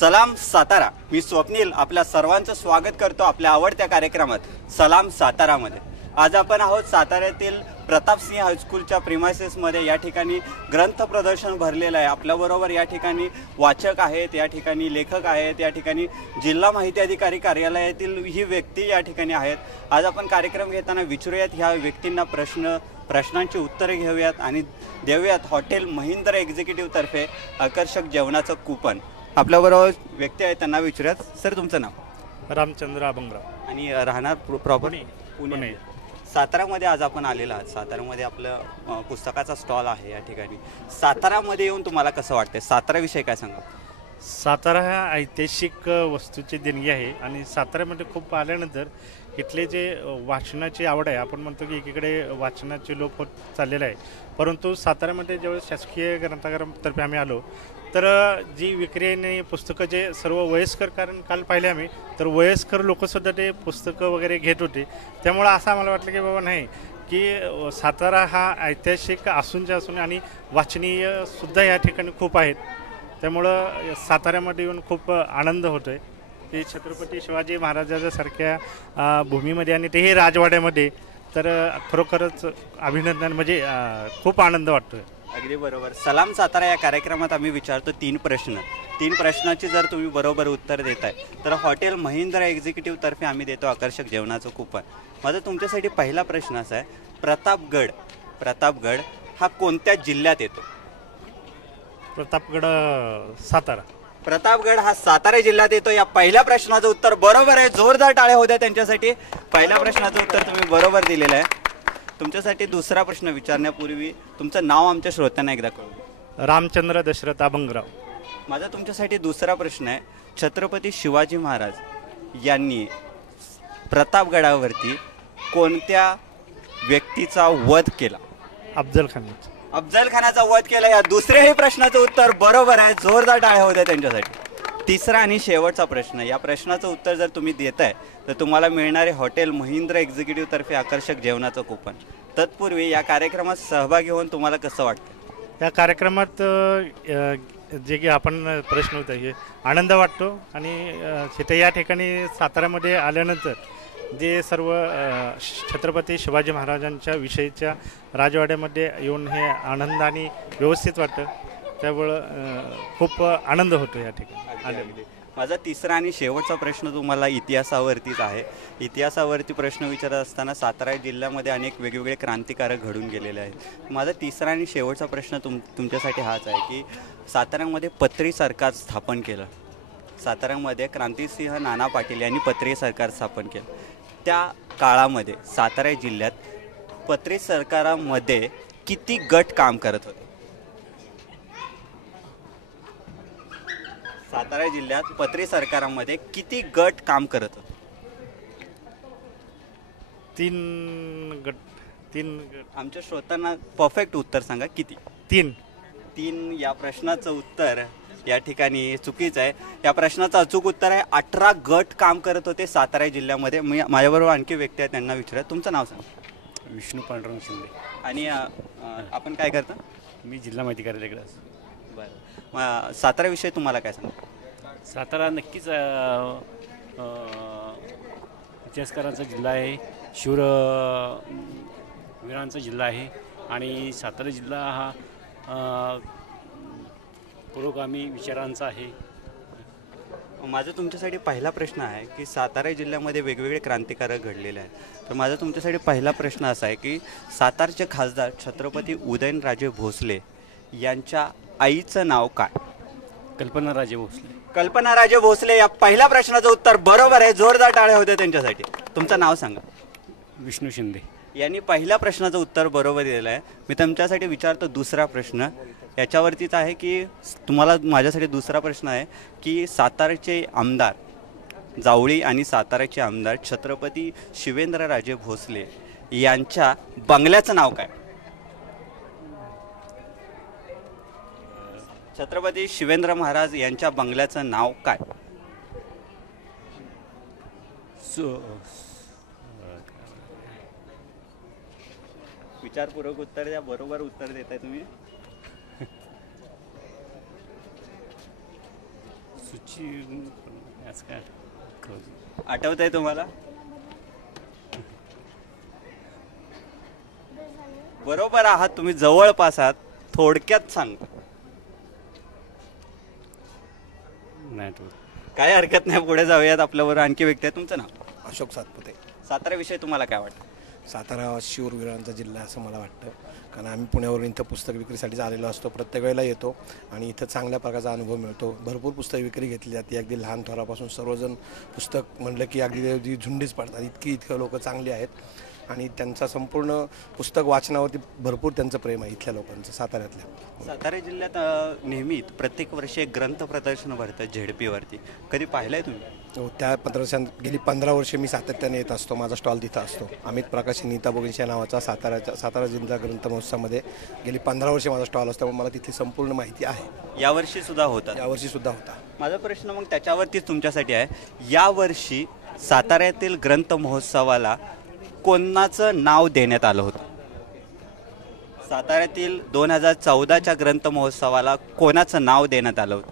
सलाम सातारा. मी स्वप्नील आपल्या सर्वांचं स्वागत करतो आपल्या आवडत्या कार्यक्रमात सलाम सातारामध्ये. आज आपण आहोत साताऱ्यातील प्रतापसिंह हायस्कूलच्या प्रिमायसेसमध्ये. या ठिकाणी ग्रंथ प्रदर्शन भरलेलं आहे. आपल्याबरोबर या ठिकाणी वाचक आहेत, या ठिकाणी लेखक आहेत, या ठिकाणी जिल्हा माहिती अधिकारी कार्यालयातील ही व्यक्ती या ठिकाणी आहेत. आज आपण कार्यक्रम घेताना विचारूयात ह्या व्यक्तींना प्रश्नांची उत्तरे घेऊयात आणि देऊयात हॉटेल महिंद्रा एक्झिक्युटिव्ह तर्फे आकर्षक जेवणाचं कूपन. आपल्याबरोबर व्यक्ती आहेत, त्यांना विचारूयात. सर, तुमचं नाव? रामचंद्र अभंगराव. आणि राहणार प्रॉपर पुणे. सातारामध्ये आज आपण आलेलो आहात. सातारामध्ये आपलं पुस्तकाचा स्टॉल आहे. या ठिकाणी सातारामध्ये येऊन तुम्हाला कसं वाटतं? साताराविषयी काय सांगा? सातारा हा ऐतिहासिक वस्तूची देणगी आहे आणि साताऱ्यामध्ये खूप आल्यानंतर इथले जे वाचनाची आवड आहे, आपण म्हणतो की एकीकडे वाचनाचे लोप होत चाललेलं आहे, परंतु साताऱ्यामध्ये ज्यावेळेस शासकीय ग्रंथागारातर्फे आम्ही आलो तर जी विक्रीने पुस्तकं जे सर्व वयस्कर, कारण काल पाहिले आम्ही तर वयस्कर लोकंसुद्धा ते पुस्तकं वगैरे घेत होते. त्यामुळं असं आम्हाला वाटलं की बाबा नाही की सातारा हा ऐतिहासिक असूनच्या असून आणि वाचनीयसुद्धा या ठिकाणी खूप आहेत. त्यामुळं साताऱ्यामध्ये येऊन खूप आनंद होतो आहे की छत्रपती शिवाजी महाराजांसारख्या भूमीमध्ये आणि तेही राजवाड्यामध्ये, तर खरोखरच अभिनंदन, म्हणजे खूप आनंद वाटतो आहे. अगदी बरोबर. सलाम सातारा या कार्यक्रमात आम्ही विचारतो 3 प्रश्न. 3 प्रश्नाची जर तुम्ही बरोबर उत्तर देताय तर हॉटेल महिंद्रा एक्झिक्युटिव्ह तर्फे आम्ही देतो आकर्षक जेवणाचं कूपन. माझा तुमच्यासाठी पहिला प्रश्न असा आहे, प्रतापगड हा कोणत्या जिल्ह्यात येतो? प्रतापगड सातारा. प्रतापगड हा सातारा जिल्ह्यात येतो. या पहिल्या प्रश्नाचं उत्तर बरोबर आहे. जोरदार टाळ्या होत्या त्यांच्यासाठी. पहिल्या प्रश्नाचं उत्तर तुम्ही बरोबर दिलेलं आहे. तुमच्यासाठी दुसरा प्रश्न विचारण्यापूर्वी तुमचं नाव आमच्या श्रोत्यांना एकदा कळू. रामचंद्र दशरथ अभंगराव. माझा तुमच्यासाठी दुसरा प्रश्न आहे, छत्रपती शिवाजी महाराज यांनी प्रतापगडावरती कोणत्या व्यक्तीचा वध केला? अफजल खानाचा वध केला. या दुसऱ्याही प्रश्नाचं उत्तर बरोबर आहे. जोरदार टाळ्या होत्या त्यांच्यासाठी. तिसरा आणि शेवटचा प्रश्न. या प्रश्नाचं उत्तर जर तुम्ही देताय तर तुम्हाला मिळणारे हॉटेल महिंद्रा एक्झिक्युटिव्ह तर्फे आकर्षक जेवणाचं कूपन. तत्पूर्वी या कार्यक्रमात सहभागी होऊन तुम्हाला कसं वाटतं? या कार्यक्रमात जे की आपण प्रश्न होता हे आनंद वाटतो आणि तिथे या ठिकाणी साताऱ्यामध्ये आल्यानंतर जे सर्व छत्रपती शिवाजी महाराजांच्या विषयीच्या राजवाड्यामध्ये येऊन हे आनंदाने व्यवस्थित वाटतं. त्यामुळं खूप आनंद होतो या ठिकाणी. माझा तिसरा आणि शेवटचा प्रश्न तुम्हाला इतिहासावरतीच आहे. इतिहासावरती प्रश्न विचारत असताना सातारा जिल्ह्यामध्ये अनेक वेगवेगळे क्रांतिकारक घडून गेलेले आहेत. माझा तिसरा आणि शेवटचा प्रश्न तुमच्यासाठी हाच आहे की साताऱ्यामध्ये पत्री सरकार स्थापन केलं. साताऱ्यामध्ये क्रांतिसिंह नाना पाटील यांनी पत्री सरकार स्थापन केलं. त्या काळामध्ये सातारा जिल्ह्यात पत्री सरकारामध्ये किती गट काम करत होते? सातारा जिल्ह्यात पत्री सरकारामध्ये किती गट काम करत होते? 3 गट. आमच्या श्रोत्यांना परफेक्ट उत्तर सांगा. किती? 3. या प्रश्नाचं उत्तर या ठिकाणी चुकीचं आहे. या प्रश्नाचं अचूक उत्तर आहे 18 गट काम करत होते सातारा जिल्ह्यामध्ये. माझ्याबरोबर आणखी व्यक्ती आहेत, त्यांना विचारा. तुमचं नाव सांगा. विष्णू पांडुरंग शिंदे. आणि आपण काय करता? मी जिल्हा माहिती कार्यालयाकडे. बरं. साताराविषयी तुम्हाला काय सांगा? सातारा नक्कीच इतिहासकारांचा जिल्हा आहे, शूर वीरांचा जिल्हा आहे आणि सातारा जिल्हा हा पुरोगामी विचारांचा आहे. माझा तुमच्यासाठी पहिला प्रश्न आहे की सातारा जिल्ह्यामध्ये वेगवेगळे क्रांतिकारक घडलेले आहेत. तर माझा तुमच्यासाठी पहिला प्रश्न असा आहे की सातारचे खासदार छत्रपती उदयनराजे भोसले यांच्या आईचं नाव काय? कल्पनाराजे भोसले. या पहिल्या प्रश्नाचं उत्तर बरोबर आहे. जोरदार टाळ्या होत्या त्यांच्यासाठी. तुमचं नाव सांगा. विष्णू शिंदे. यांनी पहिल्या प्रश्नाचं उत्तर बरोबर दिलेलं आहे. मी तुमच्यासाठी विचारतो दुसरा प्रश्न. याच्यावरतीच आहे की तुम्हाला माझ्यासाठी दुसरा प्रश्न आहे की सातारचे आमदार जावळी आणि साताराचे आमदार छत्रपती शिवेंद्रराजे भोसले यांच्या बंगल्याचं नाव काय? छत्रपती शिवेंद्र महाराज यांच्या बंगल्याचं नाव काय? विचारपूर्वक उत्तर द्या. बरोबर उत्तर देताय तुम्ही. असं काय आठवत आहे तुम्हाला? बरोबर आहात तुम्ही, जवळपास आहात. थोडक्यात सांगा. नाही आठवत. काय हरकत नाही, पुढे जाऊयात. आपल्याबरोबर आणखी व्यक्ती आहे. तुमचं नाव? अशोक सातपुते. साताऱ्याविषयी तुम्हाला काय वाटतं? सातारा शूरवीरांचा जिल्हा असं मला वाटतं, कारण आम्ही पुण्यावरून इथं पुस्तक विक्रीसाठी आलेलो असतो, प्रत्येक वेळेला येतो आणि इथं चांगल्या प्रकारचा अनुभव मिळतो. भरपूर पुस्तक विक्री घेतली जाते, अगदी लहान थोरापासून सर्वजण पुस्तक म्हणलं की अगदी झुंडीच पडतात. इतकं लोक चांगली आहेत आणि त्यांचा संपूर्ण पुस्तक वाचनावरती भरपूर त्यांचं प्रेम आहे इथल्या लोकांचं, साताऱ्यातल्या. सातारा जिल्ह्यात नेहमी प्रत्येक वर्षी एक ग्रंथ प्रदर्शन भरतं झेडपीवरती. कधी पाहिलंय तुम्ही? हो, त्या प्रदर्शनात गेली 15 वर्षे मी सातत्याने येत असतो. माझा स्टॉल तिथं असतो. अमित प्रकाश नीता बोगिंशा नावाचा सातारा जिल्हा ग्रंथ महोत्सवामध्ये गेली 15 वर्षे माझा स्टॉल असतो, मला तिथली संपूर्ण माहिती आहे. यावर्षी सुद्धा होता? यावर्षी सुद्धा होता. माझा प्रश्न मग त्याच्यावरतीच तुमच्यासाठी आहे. यावर्षी साताऱ्यातील ग्रंथ महोत्सवाला कोणाचं नाव देण्यात आलं होतं? साताऱ्यातील 2014च्या ग्रंथ महोत्सवाला कोणाचं नाव देण्यात आलं होतं?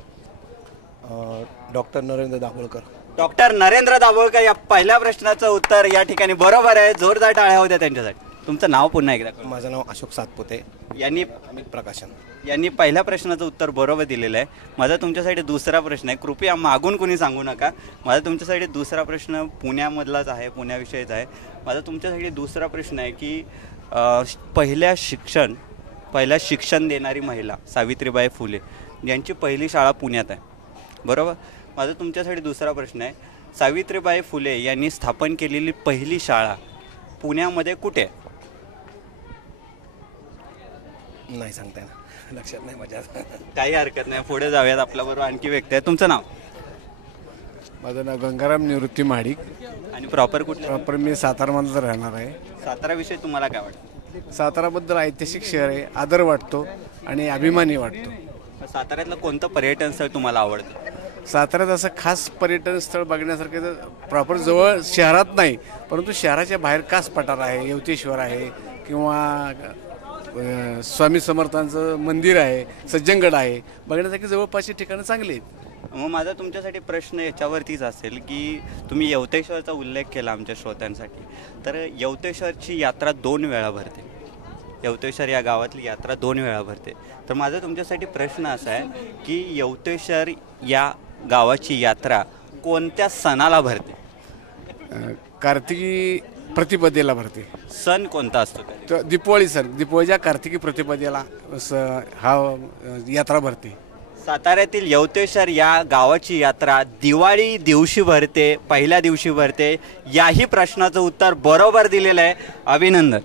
डॉक्टर नरेंद्र दाभोळकर. डॉक्टर नरेंद्र दाभोळकर. या पहिल्या प्रश्नाचं उत्तर या ठिकाणी बरोबर आहे. जोरदार टाळ्या होत्या त्यांच्यासाठी. तुमचं नाव पुन्हा एकदा? माझं नाव अशोक सातपुते. यांनी अमित प्रकाशन यांनी पहिल्या प्रश्नाचं उत्तर बरोबर दिलेलं आहे. माझा तुमच्यासाठी दुसरा प्रश्न आहे. कृपया मागून कोणी सांगू नका. माझा तुमच्यासाठी दुसरा प्रश्न पुण्यामधलाच आहे, पुण्याविषयीच आहे. माझा तुमच्यासाठी दुसरा प्रश्न आहे की पहिल्या शिक्षण देणारी महिला सावित्रीबाई फुले यांची पहिली शाळा पुण्यात आहे, बरोबर? माझा तुमच्यासाठी दुसरा प्रश्न आहे, सावित्रीबाई फुले यांनी स्थापन केलेली पहिली शाळा पुण्यामध्ये कुठे आहे? नाही सांगता येणार, लक्षात नाही माझ्या. काही हरकत नाही, पुढे जाऊयात. आपल्याबरोबर आणखी व्यक्ती आहे. तुमचं नाव? माझं नाव गंगाराम निवृत्ती महाडिक. आणि प्रॉपर कुठलं? प्रॉपर मी सातारामधलं राहणार आहे. साताराविषयी तुम्हाला काय वाटतं? साताराबद्दल ऐतिहासिक शहर आहे, आदर वाटतो आणि अभिमानी वाटतो. साताऱ्यातलं कोणतं पर्यटन स्थळ तुम्हाला आवडतं? साताऱ्यात असं खास पर्यटन स्थळ बघण्यासारखं तर प्रॉपर जवळ शहरात नाही, परंतु शहराच्या बाहेर कास पठार आहे, येवतेश्वर आहे किंवा स्वामी समर्थांचं मंदिर आहे, सज्जनगड आहे, बघण्यासाठी जवळपासची ठिकाणं चांगली आहेत. मग माझा तुमच्यासाठी प्रश्न याच्यावरतीच असेल की तुम्ही येवतेश्वरचा उल्लेख केला आमच्या श्रोत्यांसाठी, तर येवतेश्वरची यात्रा 2 वेळा भरते. येवतेश्वर या गावातली यात्रा 2 वेळा भरते. तर माझा तुमच्यासाठी प्रश्न असा आहे की येवतेश्वर या गावाची यात्रा कोणत्या सणाला भरते? कार्तिकी प्रतिपदेला भरते. सण कोणता असतो? तर दिवाळी सण, दिवाळीच्या कार्तिकी प्रतिपदेला हा यात्रा भरते. साताऱ्यातील येवतेश्वर या गावाची यात्रा दिवाळी दिवशी भरते, पहिल्या दिवशी भरते. याही प्रश्नाचं उत्तर बरोबर दिलेलं आहे, अभिनंदन.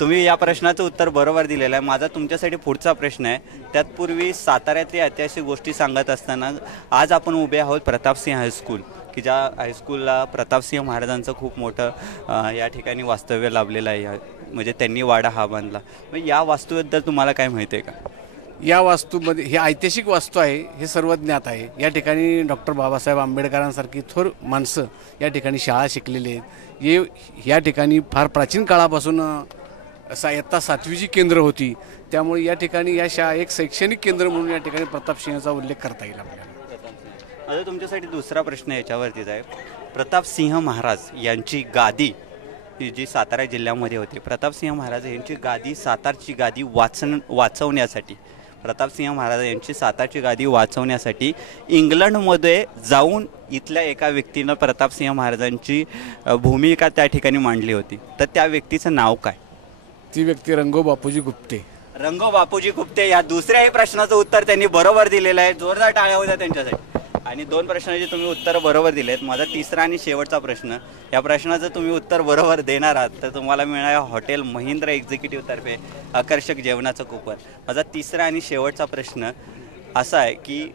तुम्ही या प्रश्नाचं उत्तर बरोबर दिलेलं आहे. माझा तुमच्यासाठी पुढचा प्रश्न आहे. त्यातपूर्वी साताऱ्यातल्या ऐतिहासिक गोष्टी सांगत असताना आज आपण उभे आहोत प्रतापसिंह हायस्कूल, की ज्या हायस्कूलला प्रतापसिंह महाराजांचं खूप मोठं या ठिकाणी वास्तव्य लाभलेलं आहे. म्हणजे त्यांनी वाडा हा बांधला. या वास्तूबद्दल तुम्हाला काय माहिती आहे का? या वास्तूमध्ये ही ऐतिहासिक वास्तू आहे हे सर्व ज्ञात आहे. या ठिकाणी डॉक्टर बाबासाहेब आंबेडकरांसारखी थोर माणसं या ठिकाणी शाळा शिकलेली आहेत. या ठिकाणी फार प्राचीन काळापासून इयत्ता 7वीची केंद्र होती, त्यामुळे या ठिकाणी या शाळा एक शैक्षणिक केंद्र म्हणून या ठिकाणी प्रतापसिंहाचा उल्लेख करता येईल आपल्याला. आता तुमच्यासाठी दुसरा प्रश्न याच्यावरतीच आहे. प्रतापसिंह महाराज यांची गादी जी सातारा जिल्ह्यामध्ये होती, प्रतापसिंह महाराज यांची गादी, सातारची गादी वाचवण्यासाठी प्रतापसिंह महाराज यांची सातारची गादी वाचवण्यासाठी इंग्लंडमध्ये जाऊन इथल्या एका व्यक्तीनं प्रतापसिंह महाराजांची भूमिका त्या ठिकाणी मांडली होती. तर त्या व्यक्तीचं नाव काय? ती व्यक्ती रंगो बापूजी गुप्ते. रंगो बापूजी गुप्ते. या दुसऱ्याही प्रश्नाचं उत्तर त्यांनी बरोबर दिलेलं आहे. जोरदार टाळ्या होत्या त्यांच्यासाठी. आणि 2 प्रश्नाची तुम्ही उत्तर बरोबर दिलेत. माझा तिसरा आणि शेवटचा प्रश्न, या प्रश्नाचं तुम्ही उत्तर बरोबर देणार आहात तर तुम्हाला मिळणार हॉटेल महिंद्रा एक्झिक्युटिव्ह तर्फे आकर्षक जेवणाचं कूपन. माझा तिसरा आणि शेवटचा प्रश्न असा आहे की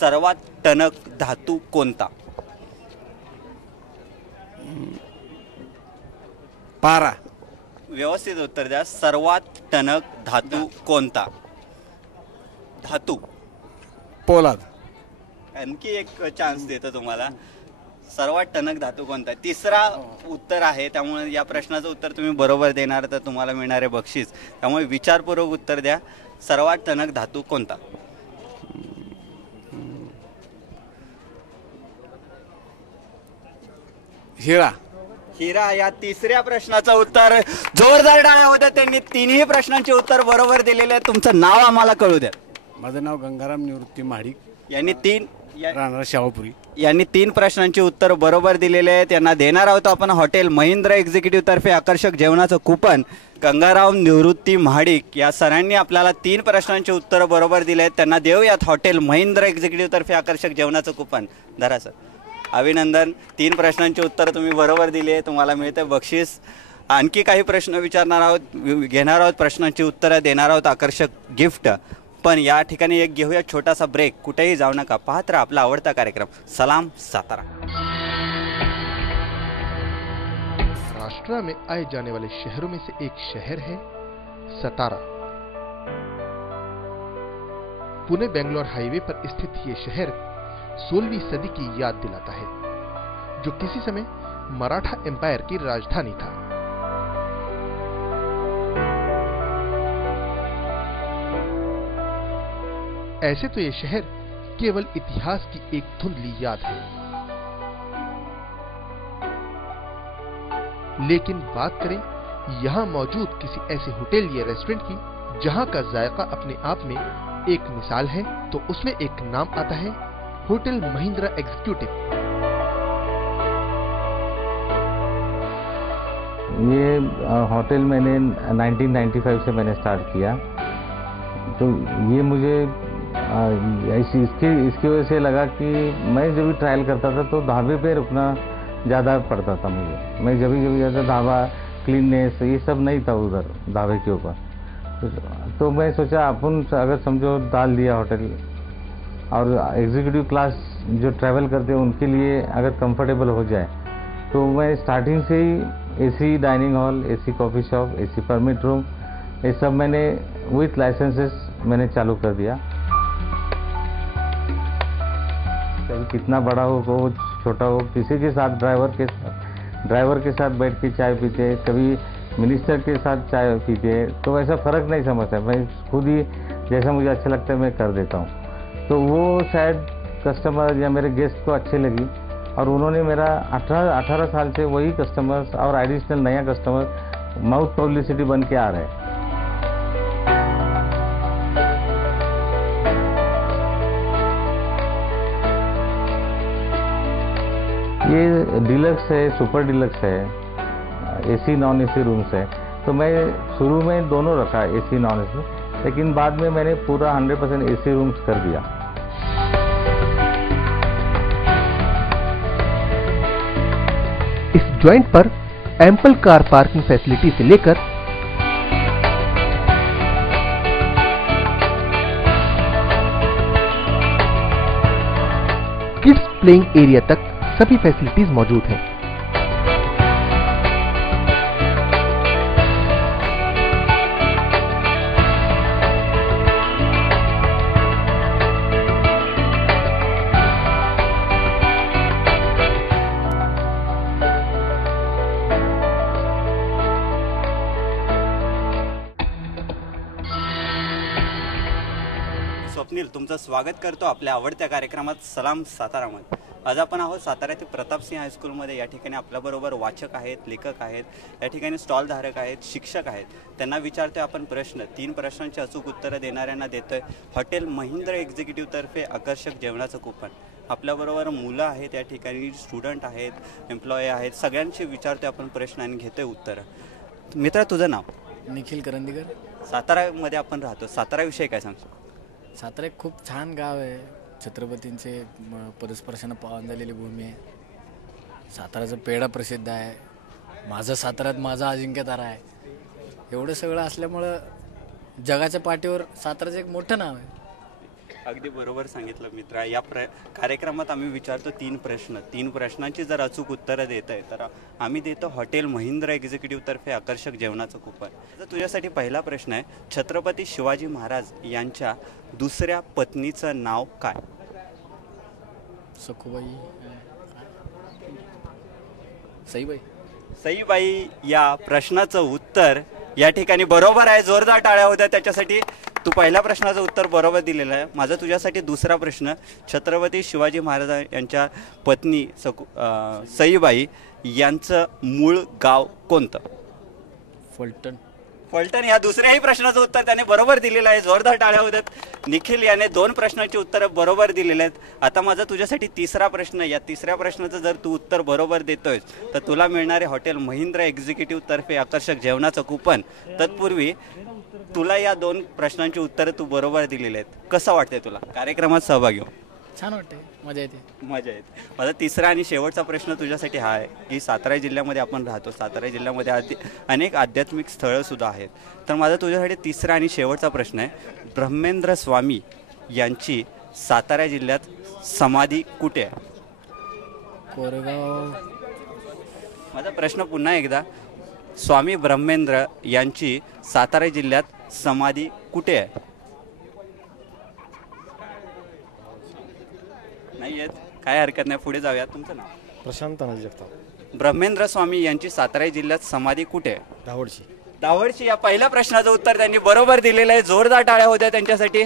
सर्वात टणक धातू कोणता? पारा. व्यवस्थित उत्तर द्या. सर्वात टणक धातू कोणता? धातू. पोलाद. आणखी एक चान्स देतो तुम्हाला. सर्वात टणक धातू कोणता? तिसरा उत्तर आहे, त्यामुळे या प्रश्नाचं उत्तर तुम्ही बरोबर देणार तर तुम्हाला मिळणारे बक्षीस. त्यामुळे विचारपूर्वक उत्तर द्या. सर्वात टणक धातू कोणता? हिरा. हिरा या तिसऱ्या प्रश्नाचं उत्तर जोरदार टाळ्या होत्या. त्यांनी तिन्ही प्रश्नांचे उत्तर बरोबर दिलेले आहे. तुमचं नाव आम्हाला कळू द्या. माझं नाव गंगाराम निवृत्ती महाडिक, राहणार शाहूपुरी. यांनी 3 प्रश्नांची उत्तर बरोबर दिलेले आहेत. त्यांना देणार आहोत आपण हॉटेल महेंद्र एक्झिक्युटिव्ह तर्फे आकर्षक जेवणाचं कुपन. गंगाराम निवृत्ती महाडिक या सरांनी आपल्याला 3 प्रश्नांची उत्तर बरोबर दिले आहेत. त्यांना देऊयात हॉटेल महेंद्र एक्झिक्युटिव्ह तर्फे आकर्षक जेवणाचं कुपन. धरा सर. अभिनंदन. 3 प्रश्नांची उत्तर तुम्ही बरोबर दिली आहे. तुम्हाला मिळतं बक्षीस. आणखी काही प्रश्न विचारणार आहोत, घेणार आहोत, प्रश्नांची उत्तरं देणार आहोत, आकर्षक गिफ्ट. पण या ठिकाणी एक घेऊया छोटासा ब्रेक. कुठेही जाऊ नका, पाहत राहा आपला आवडता कार्यक्रम सलाम सातारा. महाराष्ट्र में आए जाने वाले शहरों में से एक शहर है सतारा. पुणे बेंगलोर हाईवे पर स्थित ये शहर 16वीं सदी की याद दिलाता है, जो किसी समय मराठा एम्पायर की राजधानी था. ऐसे तो ये शहर केवल इतिहास की एक धुंधली याद है, लेकिन बात करें यहां मौजूद किसी ऐसे होटल या रेस्टोरेंट की जहां का जायका अपने आप में एक मिसाल है, तो उसमें एक नाम आता है होटल महिंद्रा एग्जीक्यूटिव. ये होटल मैंने 1995 से मैंने स्टार्ट किया. तो ये मुझे इसकी वजह से लगा कि मैं जब भी ट्रायल करता था तो ढाबे पे रुकना ज़्यादा पड़ता था मुझे. मैं जब भी जाता ढाबा क्लीननेस ये सब नहीं था उधर ढाबे के ऊपर. तो मैं सोचा अपन अगर समझो डाल दिया होटल, और एग्जीक्यूटिव क्लास जो ट्रैवल करते हैं उनके लिए अगर कंफर्टेबल हो जाए, तो मैं स्टार्टिंग से ही AC dining hall, AC coffee shop, AC permit room, ये सब मैंने विथ लाइसेंसेस मैंने चालू कर दिया. कभी कितना बड़ा हो छोटा हो, किसी के साथ ड्राइवर के साथ बैठ के चाय पीते, कभी मिनिस्टर के साथ चाय पीते, तो ऐसा फ़र्क नहीं समझता. मैं खुद ही जैसा मुझे अच्छा लगता है मैं कर देता हूँ. तो वो शायद कस्टमर या मेरे गेस्ट को अच्छी लगी, और उन्होंने मेरा 18 साल से वही कस्टमर्स और एडिशनल नया कस्टमर माउथ पब्लिसिटी बन के आ रहे हैं. ये डिलक्स है, सुपर डिलक्स है, एसी नॉन एसी रूम्स है. तो मैं शुरू में दोनों रखा, एसी नॉन एसी, लेकिन बाद में मैंने पूरा 100% एसी रूम्स कर दिया. इस जॉइंट पर एम्पल कार पार्किंग फैसिलिटी से लेकर किड्स प्लेइंग एरिया तक सभी फैसिलिटीज मौजूद हैं. स्वप्नील, तुमचं स्वागत करतो आपल्या आवडत्या कार्यक्रमात सलाम सातारामध्ये. आज आपण आहोत साताऱ्यातील प्रतापसिंह हायस्कूलमध्ये. या ठिकाणी आपल्याबरोबर वाचक आहेत, लेखक आहेत, या ठिकाणी स्टॉलधारक आहेत, शिक्षक आहेत. त्यांना विचारतोय आपण प्रश्न. 3 प्रश्नांची अचूक उत्तरं देणाऱ्यांना देतोय हॉटेल महेंद्र एक्झिक्युटिव्ह तर्फे आकर्षक जेवणाचं कुपन. आपल्याबरोबर मुलं आहेत, या ठिकाणी स्टुडंट आहेत, एम्प्लॉई आहेत, सगळ्यांशी विचारतोय आपण प्रश्न आणि घेतोय उत्तरं. मित्रा, तुझं नाव? निखिल करंदीकर. सातारामध्ये आपण राहतो. साताराविषयी काय सांगतो? सातारा एक खूप छान गाव आहे. छत्रपतींचे परस्परानं पावन झालेली भूमी आहे. साताराचं पेढा प्रसिद्ध आहे. माझं साताऱ्यात माझा अजिंक्य तारा आहे. एवढं सगळं असल्यामुळं जगाच्या पाठीवर साताराचं एक मोठं नाव आहे. अगदी बरोबर सांगितलं मित्रा. या कार्यक्रमात आम्ही विचारतो 3 प्रश्न. 3 प्रश्नांची जर अचूक उत्तरं देत आहे तर आम्ही देतो हॉटेल महेंद्र एक्झिक्युटिव्ह तर्फे आकर्षक जेवणाचं कुपन. तर तुझ्यासाठी पहिला प्रश्न आहे, छत्रपती शिवाजी महाराज यांच्या दुसऱ्या पत्नीचं नाव काय? सखूबाई, सईबाई. सईबाई या प्रश्नाचं उत्तर या ठिकाणी बरोबर आहे. जोरदार टाळ्या होत्या त्याच्यासाठी. तू पहिल्या प्रश्नाचं उत्तर बरोबर दिलेलं आहे. माझा तुझ्यासाठी दुसरा प्रश्न, छत्रपती शिवाजी महाराज यांच्या पत्नी सईबाई यांचं मूळ गाव कोणतं? फलटण. फलटण. या दुसऱ्याही प्रश्नाचं उत्तर त्याने बरोबर दिलेलं आहे. जोरदार टाळ्या होतात. निखिल याने 2 प्रश्नाची उत्तरं बरोबर दिलेली आहेत. आता माझा तुझ्यासाठी तिसरा प्रश्न. या तिसऱ्या प्रश्नाचं जर तू उत्तर बरोबर देतोयस तर तुला मिळणारे हॉटेल महिंद्रा एक्झिक्युटिव्ह तर्फे आकर्षक जेवणाचं कुपन. तत्पूर्वी तुला या 2 प्रश्नांची उत्तरं तू बरोबर दिलेली आहेत. कसं वाटतंय तुला कार्यक्रमात सहभागी हो? छान वाटते, मजा येते. मजा येते. माझा तिसरा आणि शेवटचा प्रश्न तुझ्यासाठी हा आहे की सातारा जिल्ह्यामध्ये आपण राहतो. सातारा जिल्ह्यामध्ये अनेक आध्यात्मिक स्थळं सुद्धा आहेत. तर माझा तुझ्यासाठी तिसरा आणि शेवटचा प्रश्न आहे, ब्रह्मेंद्र स्वामी यांची सातारा जिल्ह्यात समाधी कुठे आहे? कोरेगाव. माझा प्रश्न पुन्हा एकदा, स्वामी ब्रह्मेंद्र यांची सातारा जिल्ह्यात समाधी कुठे आहे? नाही येत, काय हरकत नाही, पुढे जाऊया. तुमचं नाव? प्रशांत तानाजी जगताप. ब्रह्मेंद्र स्वामी यांची सातारा जिल्ह्यात समाधी कुठे आहे? धावडशी. धावडशी. या पहिल्या प्रश्नाचं उत्तर त्यांनी बरोबर दिलेलं आहे. जोरदार टाळ्या होत्या त्यांच्यासाठी.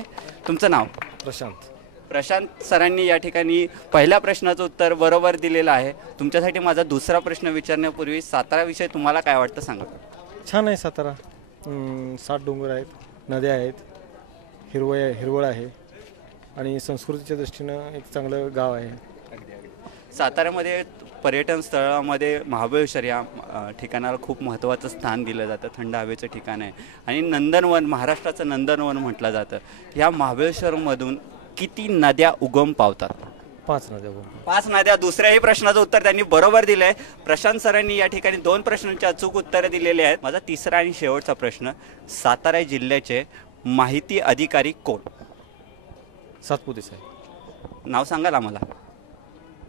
तुमचं नाव? प्रशांत. प्रशांत सरांनी या ठिकाणी पहिल्या प्रश्नाचं उत्तर बरोबर दिलेलं आहे. तुमच्यासाठी माझा दुसरा प्रश्न विचारण्यापूर्वी साताराविषयी तुम्हाला काय वाटतं सांगा. छान आहे सातारा. 7 डोंगर आहेत, नद्या आहेत, हिरवळ आहे आणि संस्कृतीच्या दृष्टीनं एक चांगलं गाव आहे. साताऱ्यामध्ये पर्यटन स्थळामध्ये महाबळेश्वर या ठिकाणाला खूप महत्त्वाचं स्थान दिलं जातं. थंड हवेचं ठिकाण आहे आणि नंदनवन, महाराष्ट्राचं नंदनवन म्हटलं जातं. या महाबळेश्वरमधून किती नद्या उगम पावतात? 5 नद्या. 5 नद्या. दुसऱ्याही प्रश्नाचं उत्तर त्यांनी बरोबर दिलं आहे. प्रशांत सरांनी या ठिकाणी 2 प्रश्नांची अचूक उत्तरं दिलेली आहेत. माझा तिसरा आणि शेवटचा प्रश्न, सातारा जिल्ह्याचे माहिती अधिकारी कोण? सातपुते साहेब. नाव सांगाल आम्हाला?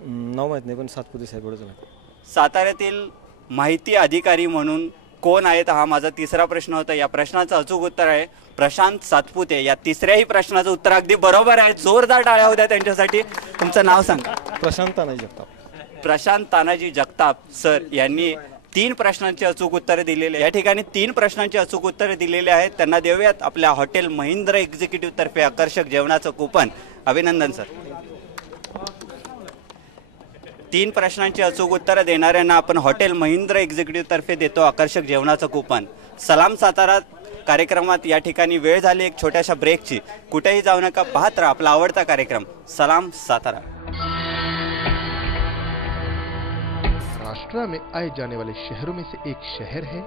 नाव माहीत नाही, पण सातपुते साहेब एवढंच माहिती. साताऱ्यातील माहिती अधिकारी म्हणून कोण आहेत, हा माझा तिसरा प्रश्न होता. या प्रश्नाचं अचूक उत्तर आहे प्रशांत सातपुते. या तिसऱ्याही प्रश्नाचं उत्तर अगदी बरोबर आहे. जोरदार टाळ्या होत्या त्यांच्यासाठी. तुमचं नाव सांगा? प्रशांत तानाजी जगताप. प्रशांत तानाजी जगताप सर यांनी 3 प्रश्नांची अचूक उत्तरे दिलेली. या ठिकाणी 3 प्रश्नांची अचूक उत्तरे दिलेली आहेत. त्यांना देऊयात आपल्या हॉटेल महिंद्रा एक्झिक्युटिव्ह तर्फे आकर्षक जेवणाचं कुपन. अभिनंदन सर. 3 प्रश्नांची अचूक उत्तरं देणाऱ्यांना आपण हॉटेल महिंद्रा एक्झिक्युटिव्ह तर्फे देतो आकर्षक जेवणाचं कुपन. सलाम सातारा कार्यक्रमात या ठिकाणी वेळ झाली एक छोट्याशा ब्रेकची. कुठेही जाऊ नका, पाहत राहा आपला आवडता कार्यक्रम सलाम सातारा. महाराष्ट्र में आए जाने वाले शहरों में से एक शहर है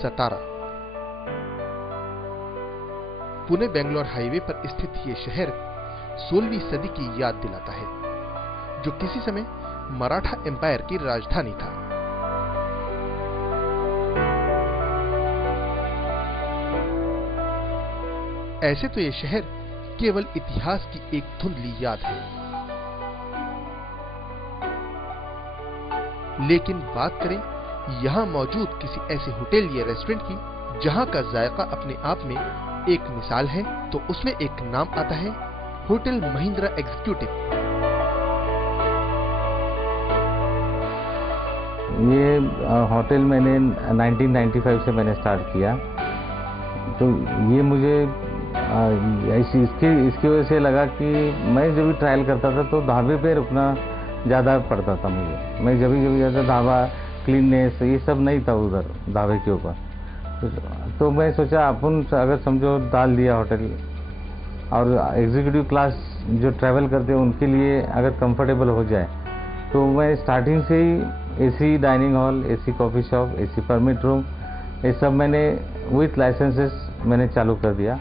सतारा। पुणे बेंगलोर हाईवे पर स्थित ये शहर 16वीं सदी की याद दिलाता है, जो किसी समय मराठा एम्पायर की राजधानी था। ऐसे तो ये शहर केवल इतिहास की एक धुंधली याद है, लेकिन बात करें यहां मौजूद किसी ऐसे होटल या रेस्टोरेंट की जहां का जायका अपने आप में एक मिसाल है, तो उसमें एक नाम आता है होटल महिंद्रा एग्जीक्यूटिव। ये होटल मैंने 1995 से मैंने स्टार्ट किया, तो ये मुझे इसकी वजह से लगा कि मैं जब भी ट्रायल करता था तो ढाबे पे रुकना ज़्यादा पड़ता था मुझे। मैं जब भी जाता ढाबा क्लीननेस ये सब नहीं था उधर ढाबे के ऊपर, तो मैं सोचा अपन अगर समझो डाल दिया होटल, और एग्जीक्यूटिव क्लास जो ट्रैवल करते हैं उनके लिए अगर कंफर्टेबल हो जाए, तो मैं स्टार्टिंग से ही AC dining hall, AC coffee shop, AC permit room, ये सब मैंने विथ लाइसेंसेस मैंने चालू कर दिया।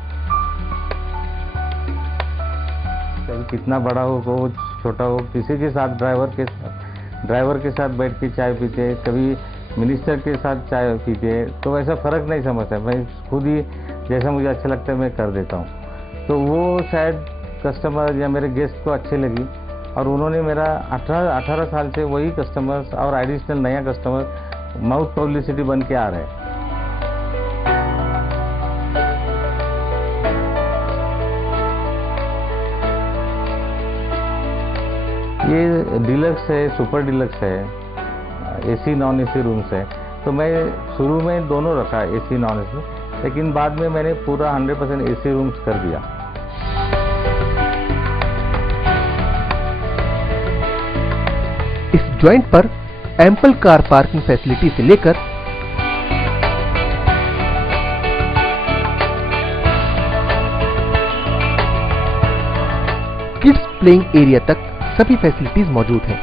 कभी कितना बड़ा हो छोटा हो, किसी के साथ ड्राइवर के साथ बैठ के चाय पीते, कभी मिनिस्टर के साथ चाय पीते, तो ऐसा फ़र्क नहीं समझता, मैं खुद ही जैसा मुझे अच्छा लगता है मैं कर देता हूँ। तो वो शायद कस्टमर या मेरे गेस्ट को अच्छी लगी, और उन्होंने मेरा 18 साल से वही कस्टमर्स और एडिशनल नया कस्टमर माउथ पब्लिसिटी बन के आ रहे हैं। ये डिलक्स है, सुपर डिलक्स है, एसी नॉन एसी रूम्स है, तो मैं शुरू में दोनों रखा एसी नॉन एसी, लेकिन बाद में मैंने पूरा 100% AC रूम्स कर दिया। इस जॉइंट पर एम्पल कार पार्किंग फैसिलिटी से लेकर किड्स प्लेइंग एरिया तक सभी फैसिलिटीज मौजूद हैं।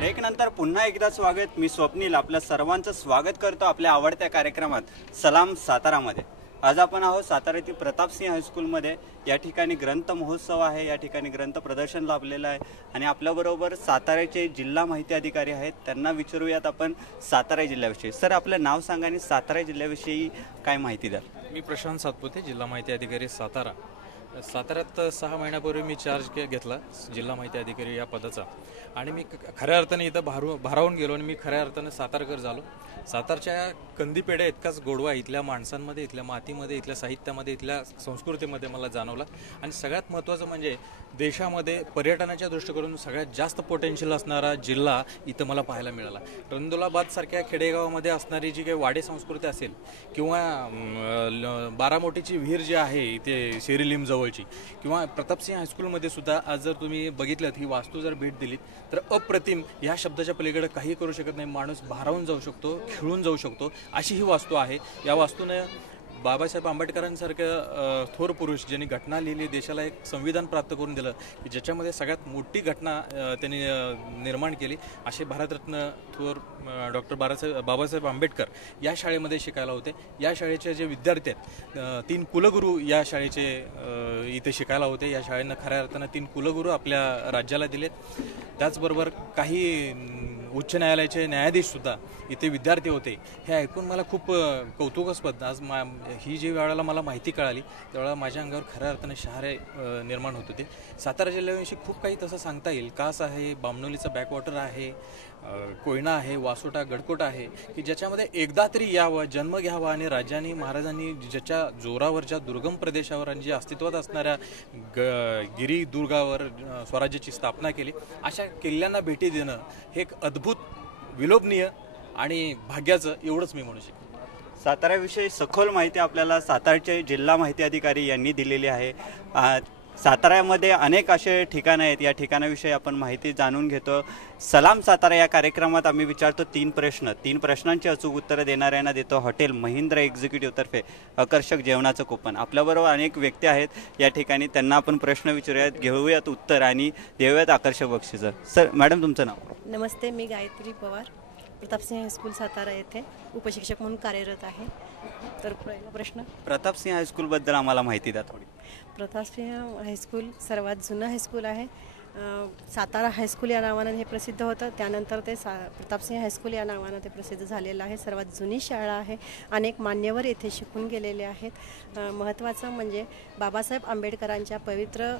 ब्रेकनंतर पुन्हा एकदा स्वागत। मी स्वप्नील आपल्या सर्वांचं स्वागत करतो आपल्या आवडत्या कार्यक्रमात सलाम सातारामध्ये। आज आपण आहोत सातारा येथील प्रतापसिंह हायस्कूलमध्ये। या ठिकाणी ग्रंथ महोत्सव आहे, या ठिकाणी ग्रंथ प्रदर्शन लाभलेलं आहे आणि आपल्याबरोबर साताऱ्याचे जिल्हा माहिती अधिकारी आहेत, त्यांना विचारूयात आपण सातारा जिल्ह्याविषयी। सर, आपलं नाव सांगा आणि सातारा जिल्ह्याविषयी काय माहिती द्या। मी प्रशांत सातपुते, जिल्हा माहिती अधिकारी सातारा। साताऱ्यात 6 महिन्यापूर्वी मी चार्ज घेतला जिल्हा माहिती अधिकारी या पदाचा आणि मी खऱ्या अर्थाने इथं भारावून गेलो आणि मी खऱ्या अर्थाने सातारकर झालो। सातारच्या कंदीपेढ्या इतकाच गोडवा इथल्या माणसांमध्ये, इथल्या मातीमध्ये, इथल्या साहित्यामध्ये, इथल्या संस्कृतीमध्ये मला जाणवला आणि सगळ्यात महत्त्वाचं म्हणजे देशामध्ये पर्यटनाच्या दृष्टीकोनातून सगळ्यात जास्त पोटेन्शियल असणारा जिल्हा इथं मला पाहायला मिळाला। रंदोलाबादसारख्या खेडेगावामध्ये असणारी जी काही वाडे संस्कृती असेल किंवा बारामोटीची विहीर जी आहे इथे शेरीलिम जवळची किंवा प्रतापसिंह हायस्कूलमध्ये सुद्धा आज जर तुम्ही बघितलं ही वास्तू जर भेट दिलीत तर अप्रतिम, ह्या शब्दाच्या पलीकडे काही करू शकत नाही। माणूस भारावून जाऊ शकतो, खिळून जाऊ शकतो अशी ही वास्तू आहे। या वास्तूने बाबासाहेब आंबेडकरांसारखं थोर पुरुष ज्यांनी घटना लिहिली, देशाला एक संविधान प्राप्त करून दिलं की ज्याच्यामध्ये सगळ्यात मोठी घटना त्यांनी निर्माण केली, असे भारतरत्न थोर डॉक्टर बाबासाहेब आंबेडकर या शाळेमध्ये शिकायला होते। या शाळेचे जे विद्यार्थी आहेत 3 कुलगुरू या शाळेचे इथे शिकायला होते। या शाळेनं खऱ्या अर्थानं 3 कुलगुरू आपल्या राज्याला दिलेत। त्याचबरोबर काही उच्च न्यायालयाचे न्यायाधीशसुद्धा इथे विद्यार्थी होते। हे ऐकून मला खूप कौतुकास्पद, आज ही जी वेळेला मला माहिती कळाली त्यावेळेला माझ्या अंगावर खऱ्या अर्थाने शहारे निर्माण होत होते। सातारा जिल्ह्याविषयी खूप काही तसं सांगता येईल। कास आहे, बामणोलीचं बॅकवॉटर आहे, कोयना आहे, वासोटा, गडकोट आहे की ज्याच्यामध्ये एकदा तरी यावं, जन्म घ्यावा आणि राजांनी महाराजांनी ज्याच्या जोरावरच्या दुर्गम प्रदेशावर आणि जे अस्तित्वात असणाऱ्या गिरी दुर्गावर स्वराज्याची स्थापना केली, अशा किल्ल्यांना भेटी देणं हे एक अद्भुत, विलोभनीय आणि भाग्याचं, एवढंच मी म्हणू शकतो। साताऱ्याविषयी सखोल माहिती आपल्याला सातारचे जिल्हा माहिती अधिकारी यांनी दिलेली आहे। साताऱ्यामध्ये अनेक असे ठिकाणं आहेत, या ठिकाणाविषयी आपण माहिती जाणून घेतो। सलाम सातारा या कार्यक्रमात आम्ही विचारतो 3 प्रश्न, 3 प्रश्नांची अचूक उत्तरं देणाऱ्यांना देतो हॉटेल महिंद्र एक्झिक्युटिव्ह तर्फे आकर्षक जेवणाचं कुपन। आपल्याबरोबर अनेक व्यक्ती आहेत या ठिकाणी, त्यांना आपण प्रश्न विचारूयात, घेऊयात उत्तर आणि देऊयात आकर्षक बक्षीसं। सर, मॅडम तुमचं नाव? नमस्ते, मी गायत्री पवार, प्रतापसिंह हायस्कूल सातारा येथे उपशिक्षक म्हणून कार्यरत आहे। तर पहिला प्रश्न, प्रतापसिंह हायस्कूलबद्दल आम्हाला माहिती द्या थोडी। प्रतापसिंह हायस्कूल सर्वात जुनं हायस्कूल आहे। सातारा हायस्कूल या नावानं हे प्रसिद्ध होतं, त्यानंतर ते प्रतापसिंह हायस्कूल या नावानं ते प्रसिद्ध झालेलं आहे। सर्वात जुनी शाळा आहे, अनेक मान्यवर येथे शिकून गेलेले आहेत। महत्त्वाचं म्हणजे बाबासाहेब आंबेडकरांच्या पवित्र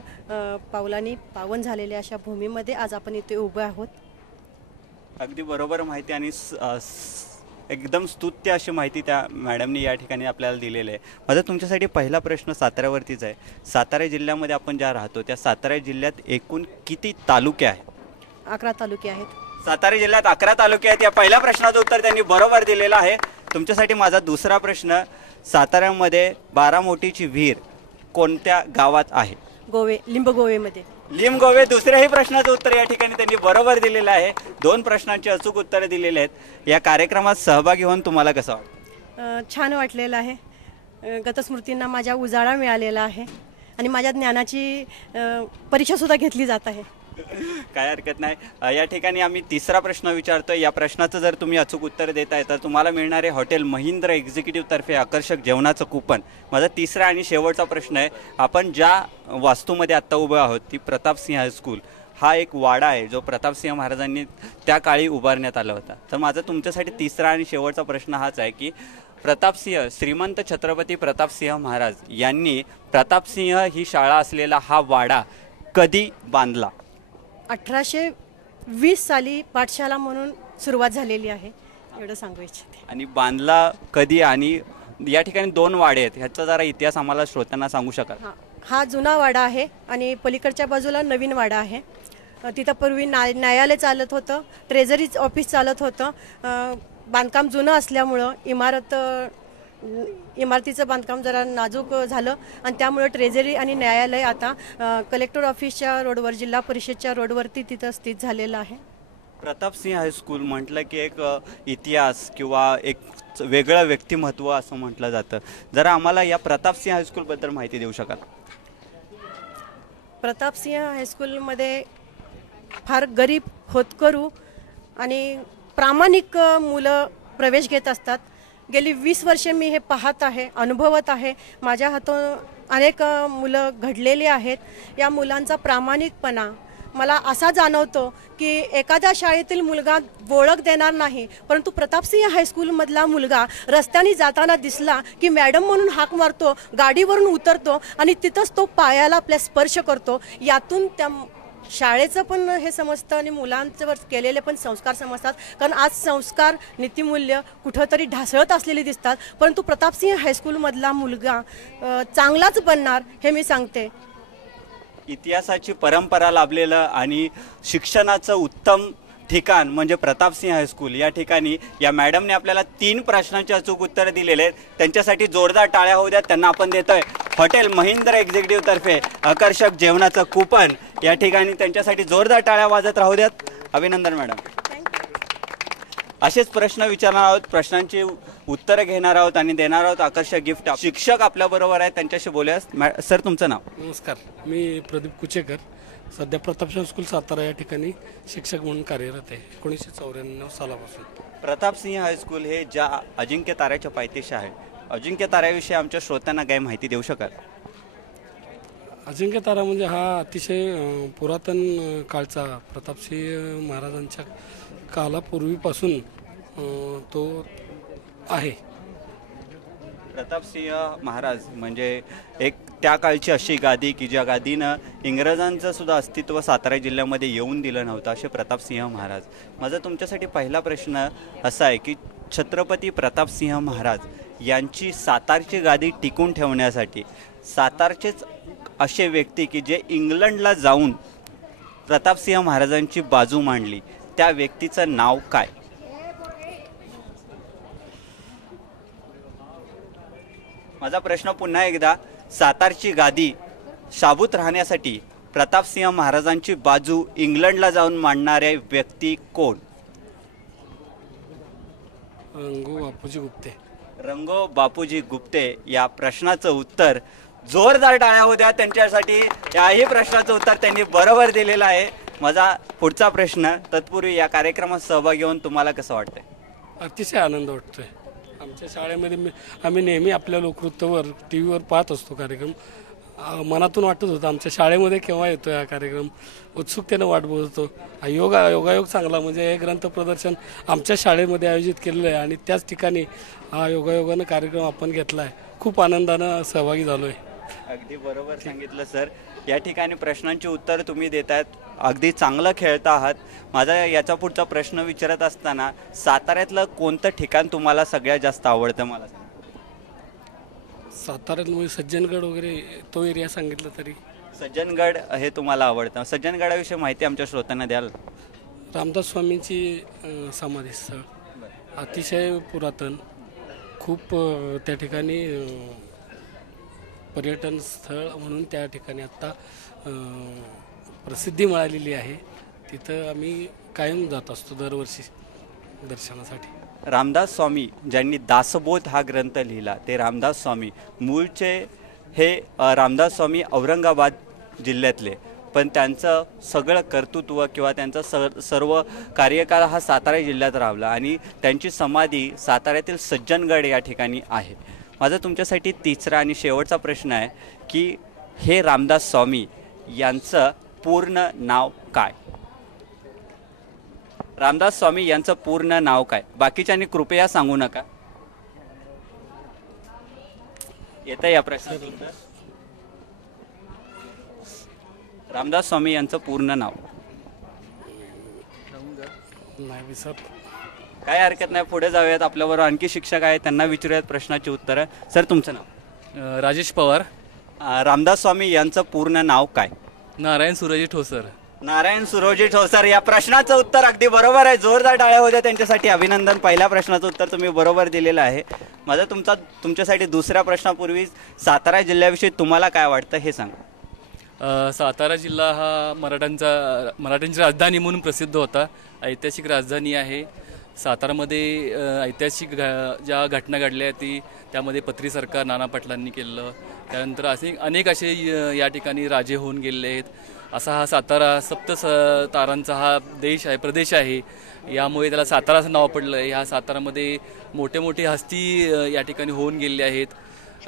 पावलांनी पावन झालेल्या अशा भूमीमध्ये आज आपण इथे उभे आहोत। अगदी बरोबर माहिती आणि एकदम स्तुत्य अशी माहिती त्या मॅडमनी या ठिकाणी आपल्याला दिलेली आहे। माझा तुमच्यासाठी पहिला प्रश्न साताऱ्यावरतीच आहे। सातारा जिल्ह्यामध्ये आपण ज्या राहतो त्या सातारा जिल्ह्यात एकूण किती तालुके आहेत? 11 तालुके आहेत। सातारा जिल्ह्यात 11 तालुके आहेत। या पहिल्या प्रश्नाचं उत्तर त्यांनी बरोबर दिलेलं आहे। तुमच्यासाठी माझा दुसरा प्रश्न, साताऱ्यामध्ये बारामोटीची विहीर कोणत्या गावात आहे? गोवे, लिंबगोवेमध्ये। लिंबगोवे। दुसऱ्याही प्रश्नाचं उत्तर या ठिकाणी त्यांनी बरोबर दिलेलं आहे। 2 प्रश्नांची अचूक उत्तरे दिलेली आहेत। या कार्यक्रमात सहभागी होऊन तुम्हाला कसं वाटतं? छान वाटलेलं आहे। गतस्मृतींना माझ्या उजाळा मिळालेला आहे आणि माझ्या ज्ञानाची परीक्षासुद्धा घेतली जात आहे। काय हरकत नाही। या ठिकाणी आम्ही तिसरा प्रश्न विचारतोय। या प्रश्नाचं जर तुम्ही अचूक उत्तर देताय तर तुम्हाला मिळणारे हॉटेल महिंद्र एक्झिक्युटिव्ह तर्फे आकर्षक जेवणाचं कुपन। माझा तिसरा आणि शेवटचा प्रश्न आहे, आपण ज्या वास्तूमध्ये आत्ता उभे आहोत ती प्रतापसिंह हायस्कूल हा एक वाडा आहे जो प्रतापसिंह महाराजांनी त्या काळी उभारण्यात आला होता। तर माझा तुमच्यासाठी तिसरा आणि शेवटचा प्रश्न हाच आहे की प्रतापसिंह, श्रीमंत छत्रपती प्रतापसिंह महाराज यांनी प्रतापसिंह ही शाळा असलेला हा वाडा कधी बांधला? 1820 साली पाठशाला म्हणून सुरुवात झालेली आहे, एवढं सांगू इच्छिते. आणि बांधला कधी आणि या ठिकाणी 2 वाडे आहेत, ह्याचा जरा इतिहास आम्हाला श्रोत्यांना सांगू शकाल? हा जुना वाडा आहे आणि पलीकडच्या बाजूला नवीन वाडा आहे. तिथं पूर्वी न्यायालय चालत होतं, ट्रेझरी ऑफिस चालत होतं. बांधकाम जुनं असल्यामुळं इमारतीचं बांधकाम जरा नाजूक झालं आणि त्यामुळं ट्रेझरी आणि न्यायालय आता कलेक्टर ऑफिसच्या रोडवर, जिल्हा परिषदच्या रोडवरती तिथं स्थित झालेलं आहे. प्रतापसिंह हायस्कूल म्हटलं की एक इतिहास किंवा एक वेगळं व्यक्तिमत्व असं म्हटलं जातं. जरा आम्हाला या प्रतापसिंह हायस्कूलबद्दल माहिती देऊ शकाल? प्रतापसिंह हायस्कूलमध्ये फार गरीब, होतकरू आणि प्रामाणिक मुलं प्रवेश घेत असतात. गेली 20 वर्षे मी हे पाहत आहे, अनुभवत आहे. माझ्या हातून अनेक मुलं घडलेली आहेत. या मुलांचा प्रामाणिकपणा मला असा जाणवतो की एखाद्या शाळेतील मुलगा ओळख देणार नाही, परंतु प्रतापसिंह हायस्कूलमधला मुलगा रस्त्याने जाताना दिसला की मॅडम म्हणून हाक मारतो, गाडीवरून उतरतो आणि तिथंच तो पायाला आपल्या स्पर्श करतो. यातून त्या शाळेचं पण हे समजतं आणि मुलांच्यावर केलेले पण संस्कार समजतात. कारण आज संस्कार, नीतिमूल्य कुठंतरी ढासळत असलेली दिसतात, परंतु प्रतापसिंह हायस्कूलमधला मुलगा चांगलाच बनणार हे मी सांगते. इतिहासाची परंपरा लाभलेलं आणि शिक्षणाचं उत्तम ठिकाण म्हणजे प्रतापसिंह हायस्कूल. या ठिकाणी या मॅडमने आपल्याला 3 प्रश्नांची अचूक उत्तरं दिलेले आहेत. त्यांच्यासाठी जोरदार टाळ्या होऊ द्यात. त्यांना आपण देतोय हॉटेल महिंद्रा एक्झिक्युटिव्ह तर्फे आकर्षक जेवणाचं कूपन. या ठिकाणी त्यांच्यासाठी जोरदार टाळ्या वाजत राहू द्यात. अभिनंदन मॅडम. असेच प्रश्न विचारणार आहोत, प्रश्नांची उत्तरं घेणार आहोत आणि देणार आहोत आकर्षक गिफ्ट. शिक्षक आपल्याबरोबर आहेत, त्यांच्याशी बोलूया. सर, तुमचं नाव? नमस्कार, मी प्रदीप कुचेकर, सध्या प्रतापसिंह स्कूल सातारा या ठिकाणी शिक्षक म्हणून कार्यरत आहे 1994 सालापासून. प्रतापसिंह हायस्कूल हे ज्या अजिंक्य ताऱ्याच्या पायथ्याशी आहे, अजिंक्य ताऱ्याविषयी आमच्या श्रोत्यांना काही माहिती देऊ शकाल? अजिंक्य तारा म्हणजे हा अतिशय पुरातन काळचा प्रतापसिंह महाराजांच्या कालापूर्वीपासून तो आहे. प्रतापसिंह महाराज म्हणजे एक त्या काळची अशी गादी की ज्या गादीनं इंग्रजांचं सुद्धा अस्तित्व सातारा जिल्ह्यामध्ये येऊन दिलं नव्हतं, असे प्रतापसिंह महाराज. माझा तुमच्यासाठी पहिला प्रश्न असा आहे की छत्रपती प्रतापसिंह महाराज यांची सातारची गादी टिकून ठेवण्यासाठी सातारचेच असे व्यक्ती की जे इंग्लंडला जाऊन प्रतापसिंह महाराजांची बाजू मांडली, त्या व्यक्तीचं नाव काय? माझा प्रश्न पुन्हा एकदा, सातारची गादी शाबूत राहण्यासाठी प्रतापसिंह महाराजांची बाजू इंग्लंडला जाऊन मांडणारे व्यक्ती कोण? रंगो बापूजी गुप्ते. रंगो बापूजी गुप्ते या प्रश्नाचं उत्तर जोरदार टाळ्या होत्या त्यांच्यासाठी. याही प्रश्नाचं उत्तर त्यांनी बरोबर दिलेलं आहे. माझा पुढचा प्रश्न, तत्पूर्वी या कार्यक्रमात सहभागी होऊन तुम्हाला कसं वाटतंय? अतिशय आनंद वाटतोय. आमच्या शाळेमध्ये आम्ही नेहमी आपल्या लोकवृत्तवर टी व्हीवर पाहत असतो कार्यक्रम. मनातून वाटत होतं आमच्या शाळेमध्ये केव्हा येतो हा कार्यक्रम, उत्सुकतेनं वाट बघतो. योगायोग चांगला म्हणजे हे ग्रंथ प्रदर्शन आमच्या शाळेमध्ये आयोजित केलेलं आहे आणि त्याच ठिकाणी हा योगायोगानं कार्यक्रम आपण घेतला आहे. खूप आनंदानं सहभागी झालो आहे. अगदी बरोबर सांगितलं सर. या ठिकाणी प्रश्नांची उत्तर तुम्ही देतायत, अगदी चांगलं खेळता आहात. माझा याचा पुढचा प्रश्न विचारत असताना साताऱ्यातलं कोणतं ठिकाण तुम्हाला सगळ्यात जास्त आवडतं मला सांगा? साताऱ्यात म्हणजे सज्जनगड वगैरे तो एरिया सांगितलं तरी. सज्जनगड हे तुम्हाला आवडतं. सज्जनगडाविषयी माहिती आमच्या श्रोत्यांना द्याल? रामदास स्वामींची समाधी स्थळ अतिशय पुरातन, खूप त्या ठिकाणी पर्यटन स्थळ म्हणून त्या ठिकाणी आत्ता प्रसिद्धी मिळालेली आहे. तिथं आम्ही कायम जात असतो दरवर्षी दर्शनासाठी. रामदास स्वामी ज्यांनी दासबोध हा ग्रंथ लिहिला ते रामदास स्वामी मूळचे हे रामदास स्वामी औरंगाबाद जिल्ह्यातले, पण त्यांचं सगळं कर्तृत्व किंवा त्यांचा सर्व कार्यकाळ हा सातारा जिल्ह्यात राहिला आणि त्यांची समाधी साताऱ्यातील सज्जनगड या ठिकाणी आहे. माझा तुमच्यासाठी तिसरा आणि शेवटचा प्रश्न आहे की हे रामदास स्वामी यांचं पूर्ण नाव काय? रामदास स्वामी यांचं पूर्ण नाव काय? बाकीच्यांनी कृपया सांगू नका. येतं या प्रश्नाचं उत्तर? रामदास स्वामी यांचं पूर्ण नाव? नाही विसरतो. काय हरकत नाही, पुढे जाऊयात. आपल्याबरोबर आणखी शिक्षक आहेत, त्यांना विचारूयात प्रश्नाची उत्तरं. सर, तुमचं नाव? राजेश पवार. रामदास स्वामी यांचं पूर्ण नाव काय? नारायण सुरजी ठोसर. नारायण सुरोजी ठोसर. या प्रश्नाचं उत्तर अगदी बरोबर आहे. जोरदार टाळ्या होत्या त्यांच्यासाठी. अभिनंदन. पहिल्या प्रश्नाचं उत्तर तुम्ही बरोबर दिलेलं आहे. माझा तुमच्यासाठी दुसऱ्या प्रश्नापूर्वी सातारा जिल्ह्याविषयी तुम्हाला काय वाटतं हे सांगा. सातारा जिल्हा हा मराठ्यांची राजधानी म्हणून प्रसिद्ध होता. ऐतिहासिक राजधानी आहे. सातारामध्ये ऐतिहासिक ज्या घटना घडल्या त्यामध्ये पत्री सरकार नाना पाटलांनी केलं. त्यानंतर अनेक असे या ठिकाणी राजे होऊन गेले आहेत. असा हा सातारा तारांचा हा देश आहे, प्रदेश आहे. यामुळे त्याला सातारा असं नाव पडलं आहे. ह्या सातारामध्ये मोठे मोठे हस्ती या ठिकाणी होऊन गेले आहेत.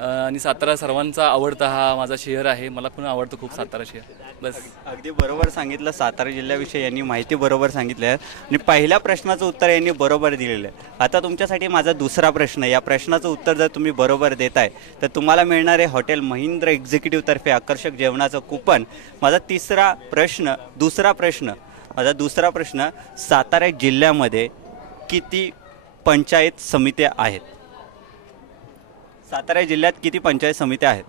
आणि सातारा सर्वांचा आवडता हा माझा शहर आहे. मला पण आवडतं खूप सातारा शहर. बस. अगदी बरोबर सांगितलं. सातारा जिल्ह्याविषयी यांनी माहिती बरोबर सांगितली आहे आणि पहिल्या प्रश्नाचं उत्तर यांनी बरोबर दिलेलं आहे. आता तुमच्यासाठी माझा दुसरा प्रश्न. या प्रश्नाचं उत्तर जर तुम्ही बरोबर देताय तर तुम्हाला मिळणार आहे हॉटेल महिंद्रा एक्झिक्युटिव्ह तर्फे आकर्षक जेवणाचं कुपन. माझा दुसरा प्रश्न, सातारा जिल्ह्यामध्ये किती पंचायत समित्या आहेत? सातारा जिल्ह्यात किती पंचायत समित्या आहेत?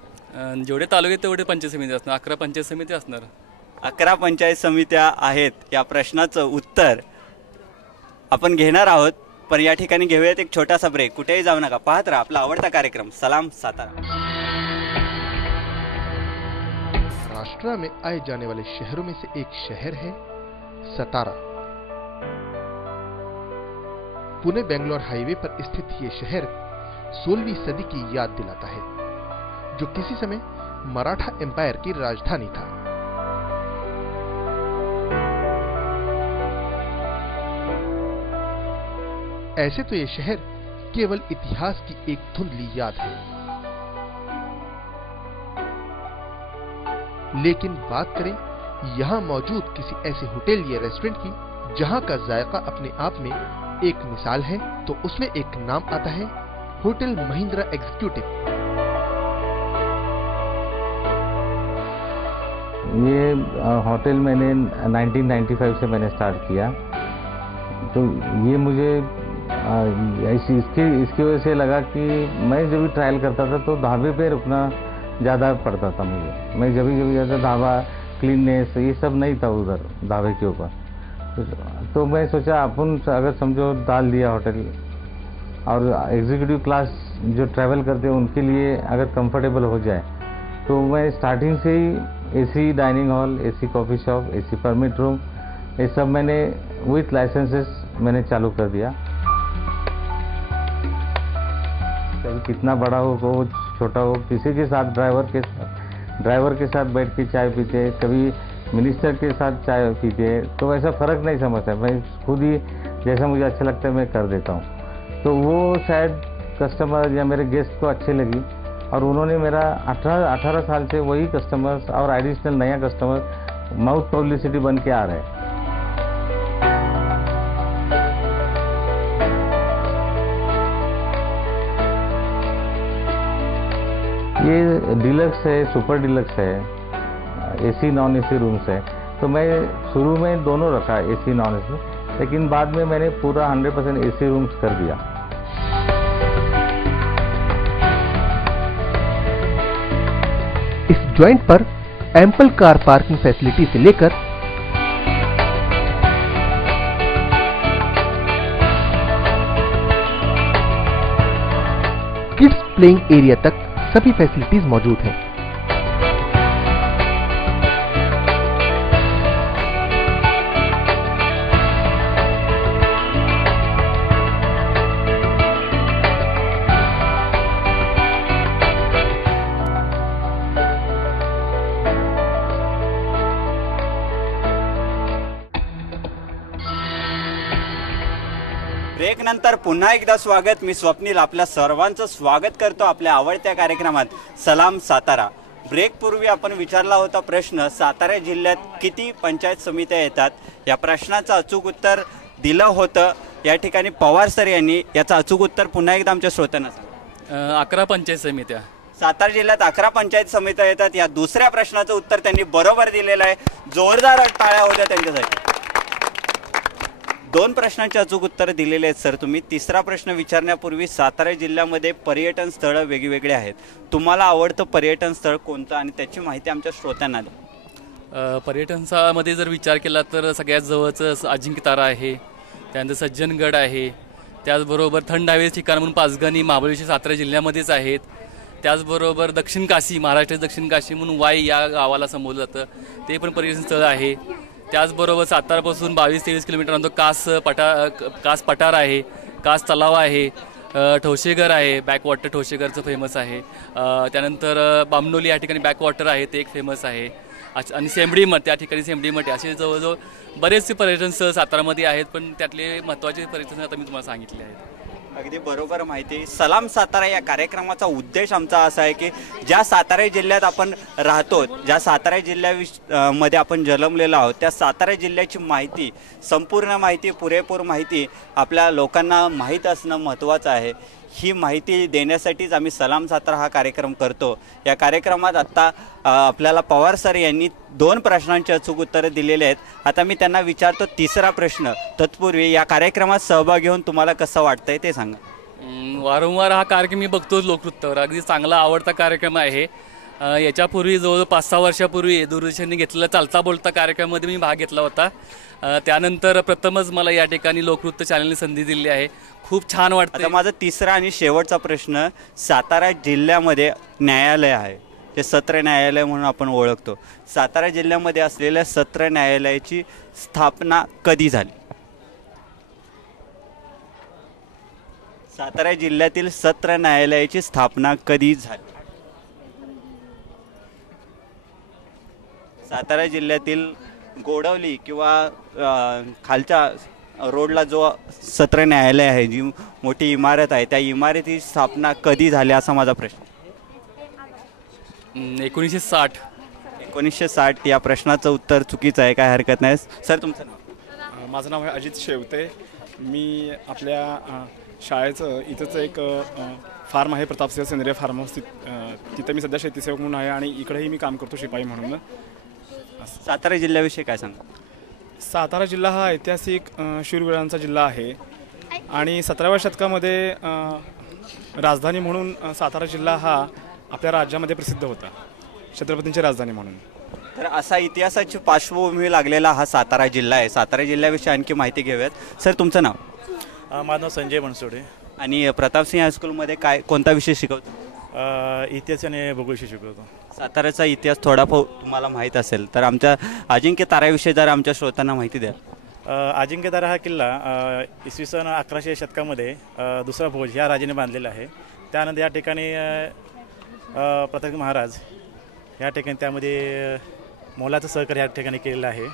जेवढे तालुके तेवढे पंचायत समिती असणार. 11 पंचायत समिती असणार. 11 पंचायत समित्या आहेत. या प्रश्नाचं उत्तर आपण घेणार आहोत, पण या ठिकाणी घेऊयात एक छोटासा ब्रेक. कुठेही जाऊ नका, पाहत राहा आपला आवडता कार्यक्रम सलाम सातारा. महाराष्ट्र में आए जाने वाले शहरों में से एक शहर है सतारा. पुणे बेंगलोर हाईवे पर स्थित ये शहर 16वीं सदी की याद दिलाता है, जो किसी समय मराठा एम्पायर की राजधानी था. ऐसे तो ये शहर केवल इतिहास की एक धुंधली याद है, लेकिन बात करें यहां मौजूद किसी ऐसे होटल या रेस्टोरेंट की जहां का जायका अपने आप में एक मिसाल है, तो उसमें एक नाम आता है होटल महिंद्रा एग्जीक्यूटिव. ये होटल मैंने 1995 से मैंने स्टार्ट किया. तो ये मुझे इसकी वजह से लगा कि मैं जब भी ट्रायल करता था तो ढाबे पे रुकना ज़्यादा पड़ता था मुझे. मैं जब भी जाता ढाबा, क्लीननेस ये सब नहीं था उधर ढाबे के ऊपर. तो मैं सोचा अपन अगर समझो डाल दिया होटल, और एग्जीक्यूटिव क्लास जो ट्रैवल करते हैं उनके लिए अगर कंफर्टेबल हो जाए, तो मैं स्टार्टिंग से ही AC dining hall, AC coffee shop, AC permit room, ये सब मैंने विथ लाइसेंसेस मैंने चालू कर दिया. चाहे कितना बड़ा हो छोटा हो, किसी के साथ ड्राइवर के साथ बैठ के चाय पीते, कभी मिनिस्टर के साथ चाय पीते, तो ऐसा फ़र्क नहीं समझता. मैं खुद ही जैसा मुझे अच्छा लगता है मैं कर देता हूँ. तो वो शायद कस्टमर या मेरे गेस्ट को अच्छे लगी, और उन्होंने मेरा 18 साल से वही कस्टमर्स और एडिशनल नया कस्टमर माउथ पब्लिसिटी बन के आ रहे हैं. ये डिलक्स है, सुपर डिलक्स है, एसी नॉन एसी रूम्स है. तो मैं शुरू में दोनों रखा, एसी नॉन एसी, लेकिन बाद में मैंने पूरा 100% एसी रूम्स कर दिया. इस जॉइंट पर एम्पल कार पार्किंग फैसिलिटी से लेकर किड्स प्लेइंग एरिया तक सभी फैसिलिटीज मौजूद हैं. ब्रेक नंतर पुन्हा एकदा स्वागत. मी स्वप्नील आपल्या सर्वांचं स्वागत करतो आपल्या आवडत्या कार्यक्रमात सलाम सातारा. ब्रेक पूर्वी आपण विचारला होता प्रश्न, सातारा जिल्ह्यात किती पंचायत समित्या येतात. या प्रश्नाचं अचूक उत्तर दिलं होतं या ठिकाणी पवार सर यांनी. याचं अचूक उत्तर पुन्हा एकदा आमच्या श्रोत्यांना सांगा. 11 पंचायत समित्या. सातारा जिल्ह्यात 11 पंचायत समित्या येतात. या दुसऱ्या प्रश्नाचं उत्तर त्यांनी बरोबर दिलेलं आहे. जोरदार टाळ्या होत्या त्यांच्यासाठी. 2 प्रश्नांची अचूक उत्तरं दिलेली आहेत सर तुम्ही. तिसरा प्रश्न विचारण्यापूर्वी सातारा जिल्ह्यामध्ये पर्यटन स्थळं वेगवेगळे आहेत. तुम्हाला आवडतं पर्यटन स्थळ कोणतं आणि त्याची माहिती आमच्या श्रोत्यांना द्या. पर्यटनामध्ये जर विचार केला तर सगळ्यात जवळचं अजिंक्यतारा आहे, त्यानंतर सज्जनगड आहे, त्याचबरोबर थंड हवेचे ठिकाण म्हणून पाचगणी महाबळेश्वर सातारा जिल्ह्यामध्येच आहेत. त्याचबरोबर दक्षिण काशी, महाराष्ट्राचे दक्षिण काशी म्हणून वाई या गावाला संबोधलं जातं, ते पण पर्यटन स्थळ आहे. त्याचबरोबर सातारापासून 22-23 किलोमीटर अंतर कास पठार आहे, कास तलाव आहे, ठोसेघर आहे, बॅकवॉटर ठोसेघरचं फेमस आहे. त्यानंतर बामणोली या ठिकाणी बॅकवॉटर आहे, ते एक फेमस आहे. आणि सेंबडी मठ, त्या ठिकाणी सेंबडी मठ, असे जवळजवळ बरेचसे पर्यटन स्थळ सातारामध्ये आहेत, पण त्यातले महत्त्वाचे पर्यटन आता मी तुम्हाला सांगितले आहेत. अगदी बरोबर माहिती. सलाम सातारा या कार्यक्रमाचा उद्देश आमचा असा आहे की ज्या सातारा जिल्ह्यात आपण राहतो, ज्या सातारा जिल्ह्यामध्ये आपण जन्मलेलो आहोत, त्या सातारा जिल्ह्याची माहिती, संपूर्ण माहिती, पुरेपूर माहिती आपल्या लोकांना माहीत असणं महत्त्वाचं आहे. ही माहिती देण्यासाठीच आम्ही सलाम सातारा हा कार्यक्रम करतो. या कार्यक्रमात आत्ता आपल्याला पवार सर यांनी 2 प्रश्नांची अचूक उत्तरं दिलेली आहेत. आता मी त्यांना विचारतो तिसरा प्रश्न. तत्पूर्वी या कार्यक्रमात सहभाग घेऊन तुम्हाला कसं वाटतंय ते सांगा. वारंवार हा कार्यक्रम मी बघतो लोकवृत्तावर, अगदी चांगला आवडता कार्यक्रम आहे. याच्यापूर्वी जवळजवळ 5-6 वर्षापूर्वी दूरदर्शनने घेतलेला चालता बोलता कार्यक्रमामध्ये मी भाग घेतला होता. त्यानंतर प्रथमच मला या ठिकाणी लोकवृत्त चॅनलने संधी दिली आहे. खूप छान वाटतं. आता माझा तिसरा आणि शेवटचा प्रश्न. सातारा जिल्ह्यामध्ये न्यायालय आहे, ते सत्र न्यायालय म्हणून आपण ओळखतो. सातारा जिल्ह्यामध्ये असलेल्या सत्र न्यायालयाची स्थापना कधी झाली? सातारा जिल्ह्यातील सत्र न्यायालयाची स्थापना कधी झाली? सातारा जिल्ह्यातील गोडवली किंवा खालच्या रोडला जो सत्र न्यायालय आहे, जी मोठी इमारत आहे, त्या इमारतीची स्थापना कधी झाली असा माझा प्रश्न. 1960. 1960 या प्रश्नाचं उत्तर चुकीचं आहे, काय हरकत नाही. सर तुमचं नाव? माझं नाव आहे अजित शेवते. मी आपल्या शाळेचं इथंच एक फार्म आहे, प्रतापसिंह सेंद्रिय फार्म हाऊस, तिथं मी सध्या शेतीसेवक म्हणून आहे आणि इकडेही मी काम करतो शिपाई म्हणून. सातारा जिल्ह्याविषयी काय सांगा? सातारा जिल्हा हा ऐतिहासिक शूरवीरांचा जिल्हा आहे आणि 17व्या शतकामध्ये राजधानी म्हणून सातारा जिल्हा हा आपल्या राज्यामध्ये प्रसिद्ध होता, छत्रपतींची राजधानी म्हणून. तर असा इतिहासाची पार्श्वभूमी लागलेला हा सातारा जिल्हा आहे. सातारा जिल्ह्याविषयी आणखी माहिती घेऊयात. सर तुमचं नाव? माझं नाव संजय बनसोडे. आणि प्रतापसिंह हायस्कूलमध्ये कोणता विषय शिकवतो? इतिहास आणि भूगोलशी शिकवतो. साताऱ्याचा इतिहास थोडा तुम्हाला माहीत असेल तर आमच्या अजिंक्य ताऱ्याविषयी जर आमच्या श्रोत्यांना माहिती द्या. अजिंक्यतारा हा किल्ला इसवी सन 1100 शतकामध्ये दुसरा भोज ह्या राजाने बांधलेला आहे. त्यानंतर या ठिकाणी प्रताप महाराज या ठिकाणी त्यामध्ये मोलाचं सहकार्य या ठिकाणी केलेलं आहे.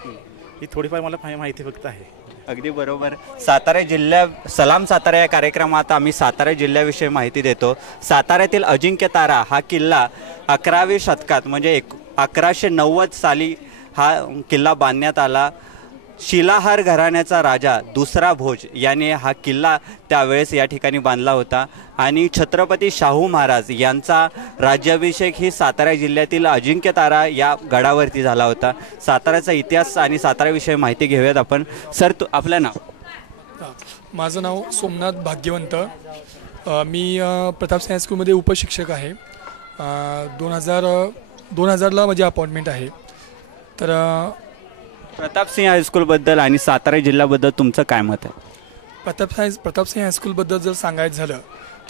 ही थोडीफार मला माहिती फक्त आहे. अगदी बरोबर. सातारा सलाम सातारा या कार्यक्रमात आम्ही सातारा जिल्ह्याविषयी माहिती देतो. साताऱ्यातील अजिंक्यतारा हा किल्ला 11व्या शतकात म्हणजे 1190 साली हा किल्ला बांधण्यात आला. शिलाहार घराण्याचा राजा दुसरा भोज याने हा किल्ला त्यावेळेस या ठिकाणी बांधला होता आणि छत्रपती शाहू महाराज यांचा राज्याभिषेक ही सातारा जिल्ह्यातील अजिंक्यतारा या गडावरती झाला होता. साताऱ्याचा इतिहास आणि साताऱ्याविषयी माहिती घेऊयात आपण. सर आपलं नाव? माझं नाव सोमनाथ भाग्यवंत. मी प्रतापसिंह हायस्कूलमध्ये उपशिक्षक आहे. 2000ला माझी अपॉइंटमेंट आहे. तर प्रतापसिंह हायस्कूलबद्दल आणि सातारा जिल्ह्याबद्दल तुमचं काय मत आहे? प्रतापसिंह हायस्कूलबद्दल जर सांगायचं झालं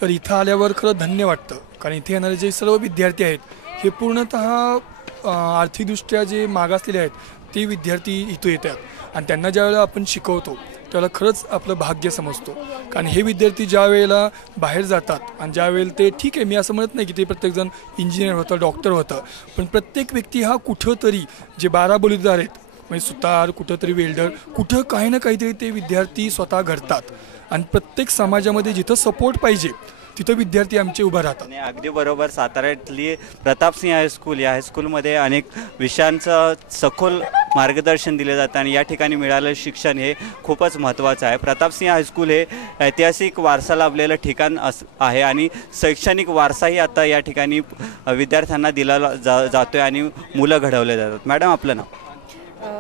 तर इथं आल्यावर खरं धन्य वाटतं, कारण इथे येणारे जे सर्व विद्यार्थी आहेत हे पूर्णतः आर्थिकदृष्ट्या जे मागासलेले आहेत ते विद्यार्थी इथं येतात आणि त्यांना ज्यावेळेला आपण शिकवतो त्यावेळेला खरंच आपलं भाग्य समजतो. कारण हे विद्यार्थी ज्या वेळेला बाहेर जातात आणि ज्यावेळेला ते ठीक आहे, मी असं म्हणत नाही की ते प्रत्येकजण इंजिनियर होतं, डॉक्टर होतं, पण प्रत्येक व्यक्ती हा कुठं तरी जे 12 बलुतेदार आहेत म्हणजे सुतार, कुठंतरी वेल्डर, कुठं काही ना काहीतरी ते विद्यार्थी स्वतः घडतात आणि प्रत्येक समाजामध्ये जिथं सपोर्ट पाहिजे तिथं विद्यार्थी आमचे उभं राहतात. अगदी बरोबर. साताऱ्यातली प्रतापसिंह हायस्कूल या हायस्कूलमध्ये अनेक विषयांचं सखोल मार्गदर्शन दिले जातं आणि या ठिकाणी मिळालेलं शिक्षण हे खूपच महत्त्वाचं आहे. प्रतापसिंह हायस्कूल हे ऐतिहासिक वारसा लाभलेलं ठिकाण आहे आणि शैक्षणिक वारसाही आता या ठिकाणी विद्यार्थ्यांना दिला जातोय आणि मुलं घडवले जातात. मॅडम आपलं नाव?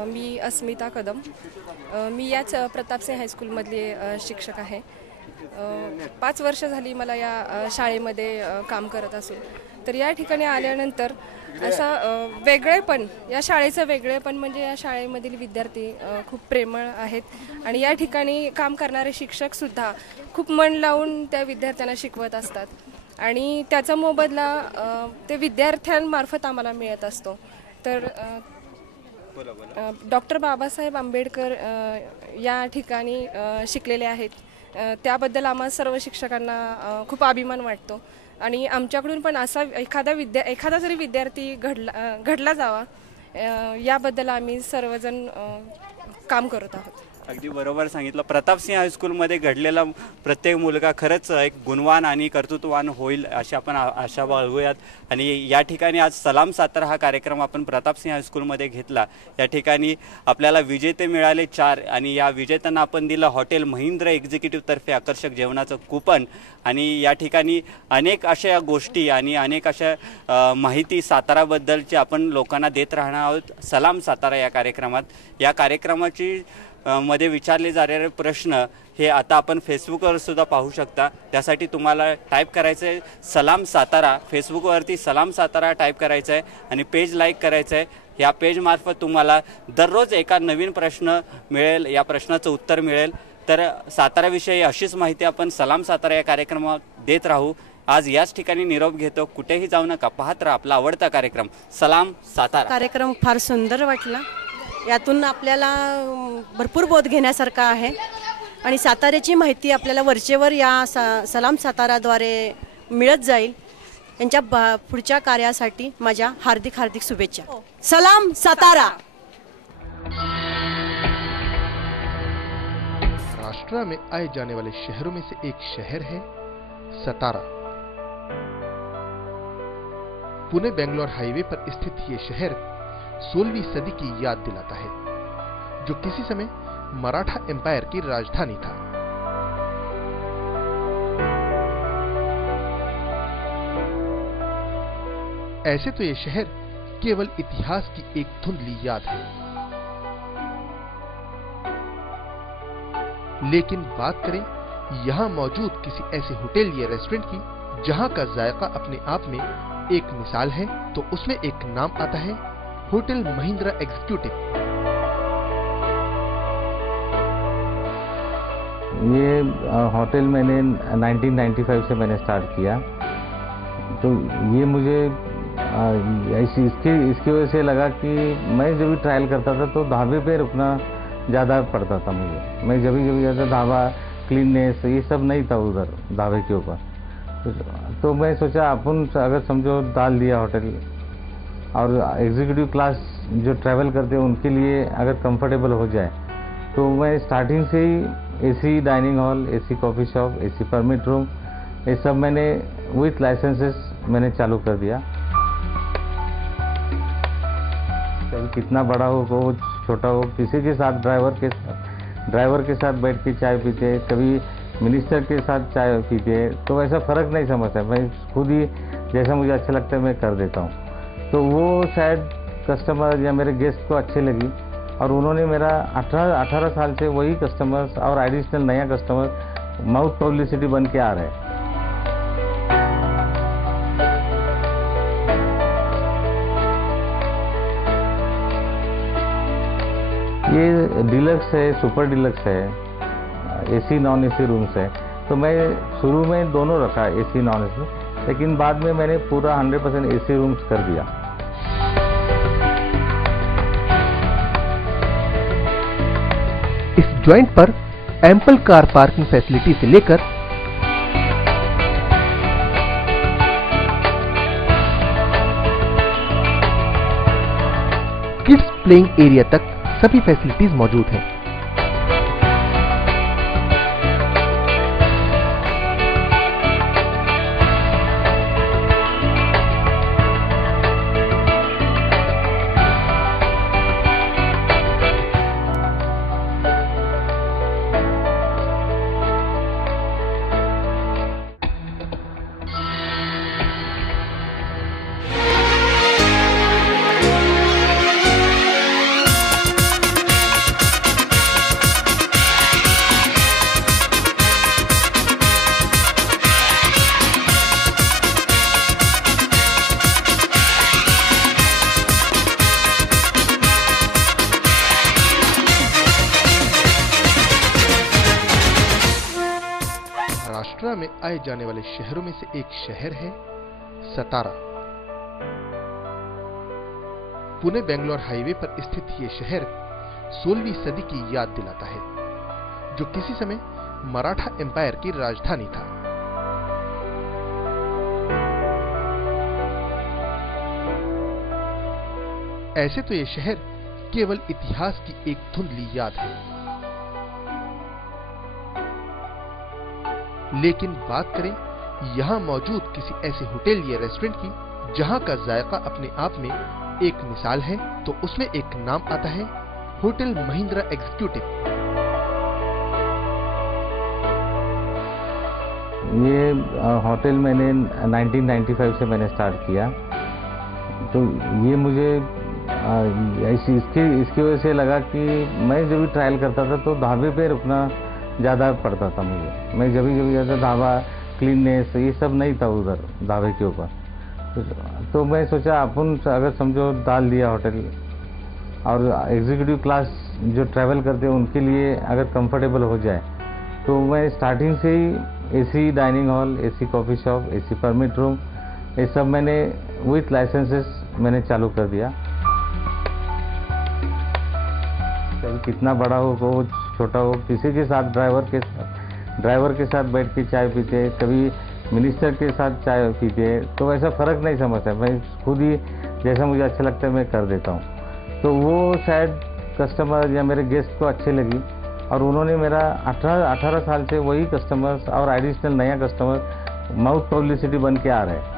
मी अस्मिता कदम. मी याच प्रतापसिंह हायस्कूलमधली शिक्षक आहे. 5 वर्ष झाली मला या शाळेमध्ये काम करत असून. तर या ठिकाणी आल्यानंतर असा वेगळेपण, या शाळेचं वेगळेपण म्हणजे या शाळेमधील विद्यार्थी खूप प्रेमळ आहेत आणि या ठिकाणी काम करणारे शिक्षकसुद्धा खूप मन लावून त्या विद्यार्थ्यांना शिकवत असतात आणि त्याचा मोबदला ते विद्यार्थ्यांमार्फत आम्हाला मिळत असतो. तर डॉक्टर बाबासाहेब आंबेडकर या ठिकाणी शिकलेले आहेत. त्याबद्दल आम्हा सर्व शिक्षकांना खूप अभिमान वाटतो आणि आमच्याकडून पण असा एखादा जरी विद्यार्थी घडला जावा याबद्दल आम्ही सर्वजण काम करत आहोत. अगदी बरोबर सांगितलं. प्रतापसिंह हायस्कूलमध्ये घडलेला प्रत्येक मुलगा खरंच एक गुणवान आणि कर्तृत्ववान होईल अशी आपण आशा बाळगूयात. आणि या ठिकाणी आज सलाम सातारा हा कार्यक्रम आपण प्रतापसिंह हायस्कूलमध्ये घेतला. या ठिकाणी आपल्याला विजेते मिळाले 4 आणि या विजेत्यांना आपण दिलं हॉटेल महिंद्र एक्झिक्युटिव्हतर्फे आकर्षक जेवणाचं कुपन. आणि या ठिकाणी अनेक अशा गोष्टी आणि अनेक अशा माहिती साताराबद्दलची आपण लोकांना देत राहणार आहोत सलाम सातारा या कार्यक्रमात. या कार्यक्रमाची मध्ये विचारले जाणारे प्रश्न हे आता आपण फेसबुकवर सुद्धा पाहू शकता. त्यासाठी तुम्हाला टाईप करायचं आहे सलाम सातारा. फेसबुकवरती सलाम सातारा टाईप करायचं आहे आणि पेज लाईक करायचं आहे. या पेजमार्फत तुम्हाला दररोज एका नवीन प्रश्न मिळेल, या प्रश्नाचं उत्तर मिळेल. तर साताराविषयी अशीच माहिती आपण सलाम सातारा या कार्यक्रमात देत राहू. आज याच ठिकाणी निरोप घेतो. कुठेही जाऊ नका, पाहत राहा आपला आवडता कार्यक्रम सलाम सातारा. कार्यक्रम फार सुंदर वाटला. यातून आपल्याला भरपूर बोध घेण्यासारखा आहे आणि साताऱ्याची माहिती आपल्याला वरचेवर या सलाम साताराद्वारे मिळत जाईल. यांच्या पुढच्या कार्यासाठी माझ्या हार्दिक हार्दिक शुभेच्छा. सलाम सातारा. महाराष्ट्र में आए जाने वाले शहरों में से एक शहर है सतारा. पुणे बेंगलोर हाईवे पर स्थित ये शहर 16वीं सदी की याद दिलाता है, जो किसी समय मराठा एम्पायर की राजधानी था. ऐसे तो ये शहर केवल इतिहास की एक धुंधली याद है, लेकिन बात करें यहां मौजूद किसी ऐसे होटल या रेस्टोरेंट की जहां का जायका अपने आप में एक मिसाल है, तो उसमें एक नाम आता है होटल महिंद्रा एग्जीक्यूटिव. ये होटल मैंने 1995 से मैंने स्टार्ट किया. तो ये मुझे इसकी वजह से लगा कि मैं जब भी ट्रायल करता था तो ढाबे पे रुकना ज़्यादा पड़ता था मुझे. मैं जब भी जाता ढाबा, क्लीननेस ये सब नहीं था उधर ढाबे के ऊपर. तो मैं सोचा अपन अगर समझो डाल दिया होटल और एग्जीक्यूटिव क्लास जो ट्रैवल करते हैं उनके लिए अगर कंफर्टेबल हो जाए, तो मैं स्टार्टिंग से ही AC dining hall, AC coffee shop, AC permit room ये सब मैंने विथ लाइसेंसेस मैंने चालू कर दिया. कितना बड़ा हो छोटा हो, किसी के साथ ड्राइवर के साथ बैठ के चाय पीते, कभी मिनिस्टर के साथ चाय पीते, तो वैसा फ़र्क नहीं समझता. मैं खुद ही जैसा मुझे अच्छा लगता है मैं कर देता हूँ. तो वो शायद कस्टमर या मेरे गेस्ट को अच्छी लगी और उन्होंने मेरा 18 साल से वही कस्टमर्स और एडिशनल नया कस्टमर माउथ पब्लिसिटी बन के आ रहे हैं. ये डिलक्स है, सुपर डिलक्स है, एसी नॉन एसी रूम्स है. तो मैं शुरू में दोनों रखा एसी नॉन एसी, लेकिन बाद में मैंने पूरा 100% एसी रूम्स कर दिया. इस जॉइंट पर एम्पल कार पार्किंग फैसिलिटी से लेकर किड्स प्लेइंग एरिया तक सभी फैसिलिटीज मौजूद हैं. में आए जाने वाले शहरों में से एक शहर है सतारा। पुणे बेंगलोर हाईवे पर स्थित ये शहर 16वीं सदी की याद दिलाता है, जो किसी समय मराठा एम्पायर की राजधानी था। ऐसे तो ये शहर केवल इतिहास की एक धुंधली याद है, लेकिन बात करें यहां मौजूद किसी ऐसे होटल या रेस्टोरेंट की जहां का जायका अपने आप में एक मिसाल है, तो उसमें एक नाम आता है होटल महिंद्रा एग्जीक्यूटिव। ये होटल मैंने 1995 से मैंने स्टार्ट किया, तो ये मुझे इसकी वजह से लगा कि मैं जब भी ट्रायल करता था तो ढाबे पे रुकना ज़्यादा पड़ता था मुझे। मैं जब भी जाता ढाबा, क्लीननेस ये सब नहीं था उधर ढाबे के ऊपर। तो मैं सोचा अपन अगर समझो डाल दिया होटल, और एग्जीक्यूटिव क्लास जो ट्रैवल करते हैं उनके लिए अगर कंफर्टेबल हो जाए, तो मैं स्टार्टिंग से ही AC dining hall, AC coffee shop, AC permit room, ये सब मैंने विथ लाइसेंसेस मैंने चालू कर दिया। कभी कितना बड़ा हो छोटा हो, किसी के साथ ड्राइवर के साथ बैठ के चाय पीते, कभी मिनिस्टर के साथ चाय पीते, तो ऐसा फ़र्क नहीं समझता। मैं खुद ही जैसा मुझे अच्छा लगता है मैं कर देता हूँ। तो वो शायद कस्टमर या मेरे गेस्ट को अच्छे लगी, और उन्होंने मेरा 18 साल से वही कस्टमर्स और एडिशनल नया कस्टमर माउथ पब्लिसिटी बन के आ रहे हैं।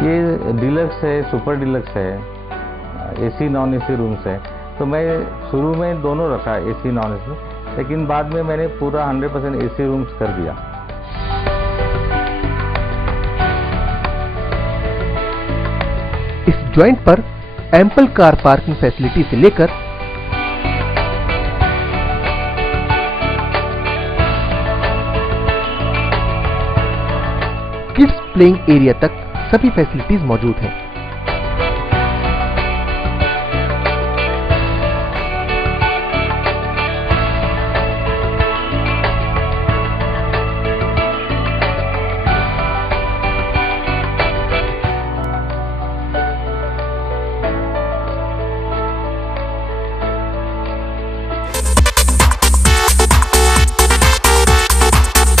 ये डिलक्स है, सुपर डिलक्स है, एसी नॉन एसी रूम्स है। तो मैं शुरू में दोनों रखा, एसी नॉन एसी, लेकिन बाद में मैंने पूरा 100% एसी रूम्स कर दिया। इस जॉइंट पर एम्पल कार पार्किंग फैसिलिटी से लेकर किड्स प्लेइंग एरिया तक सभी फैसिलिटीज मौजूद हैं।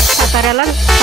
साताऱ्याला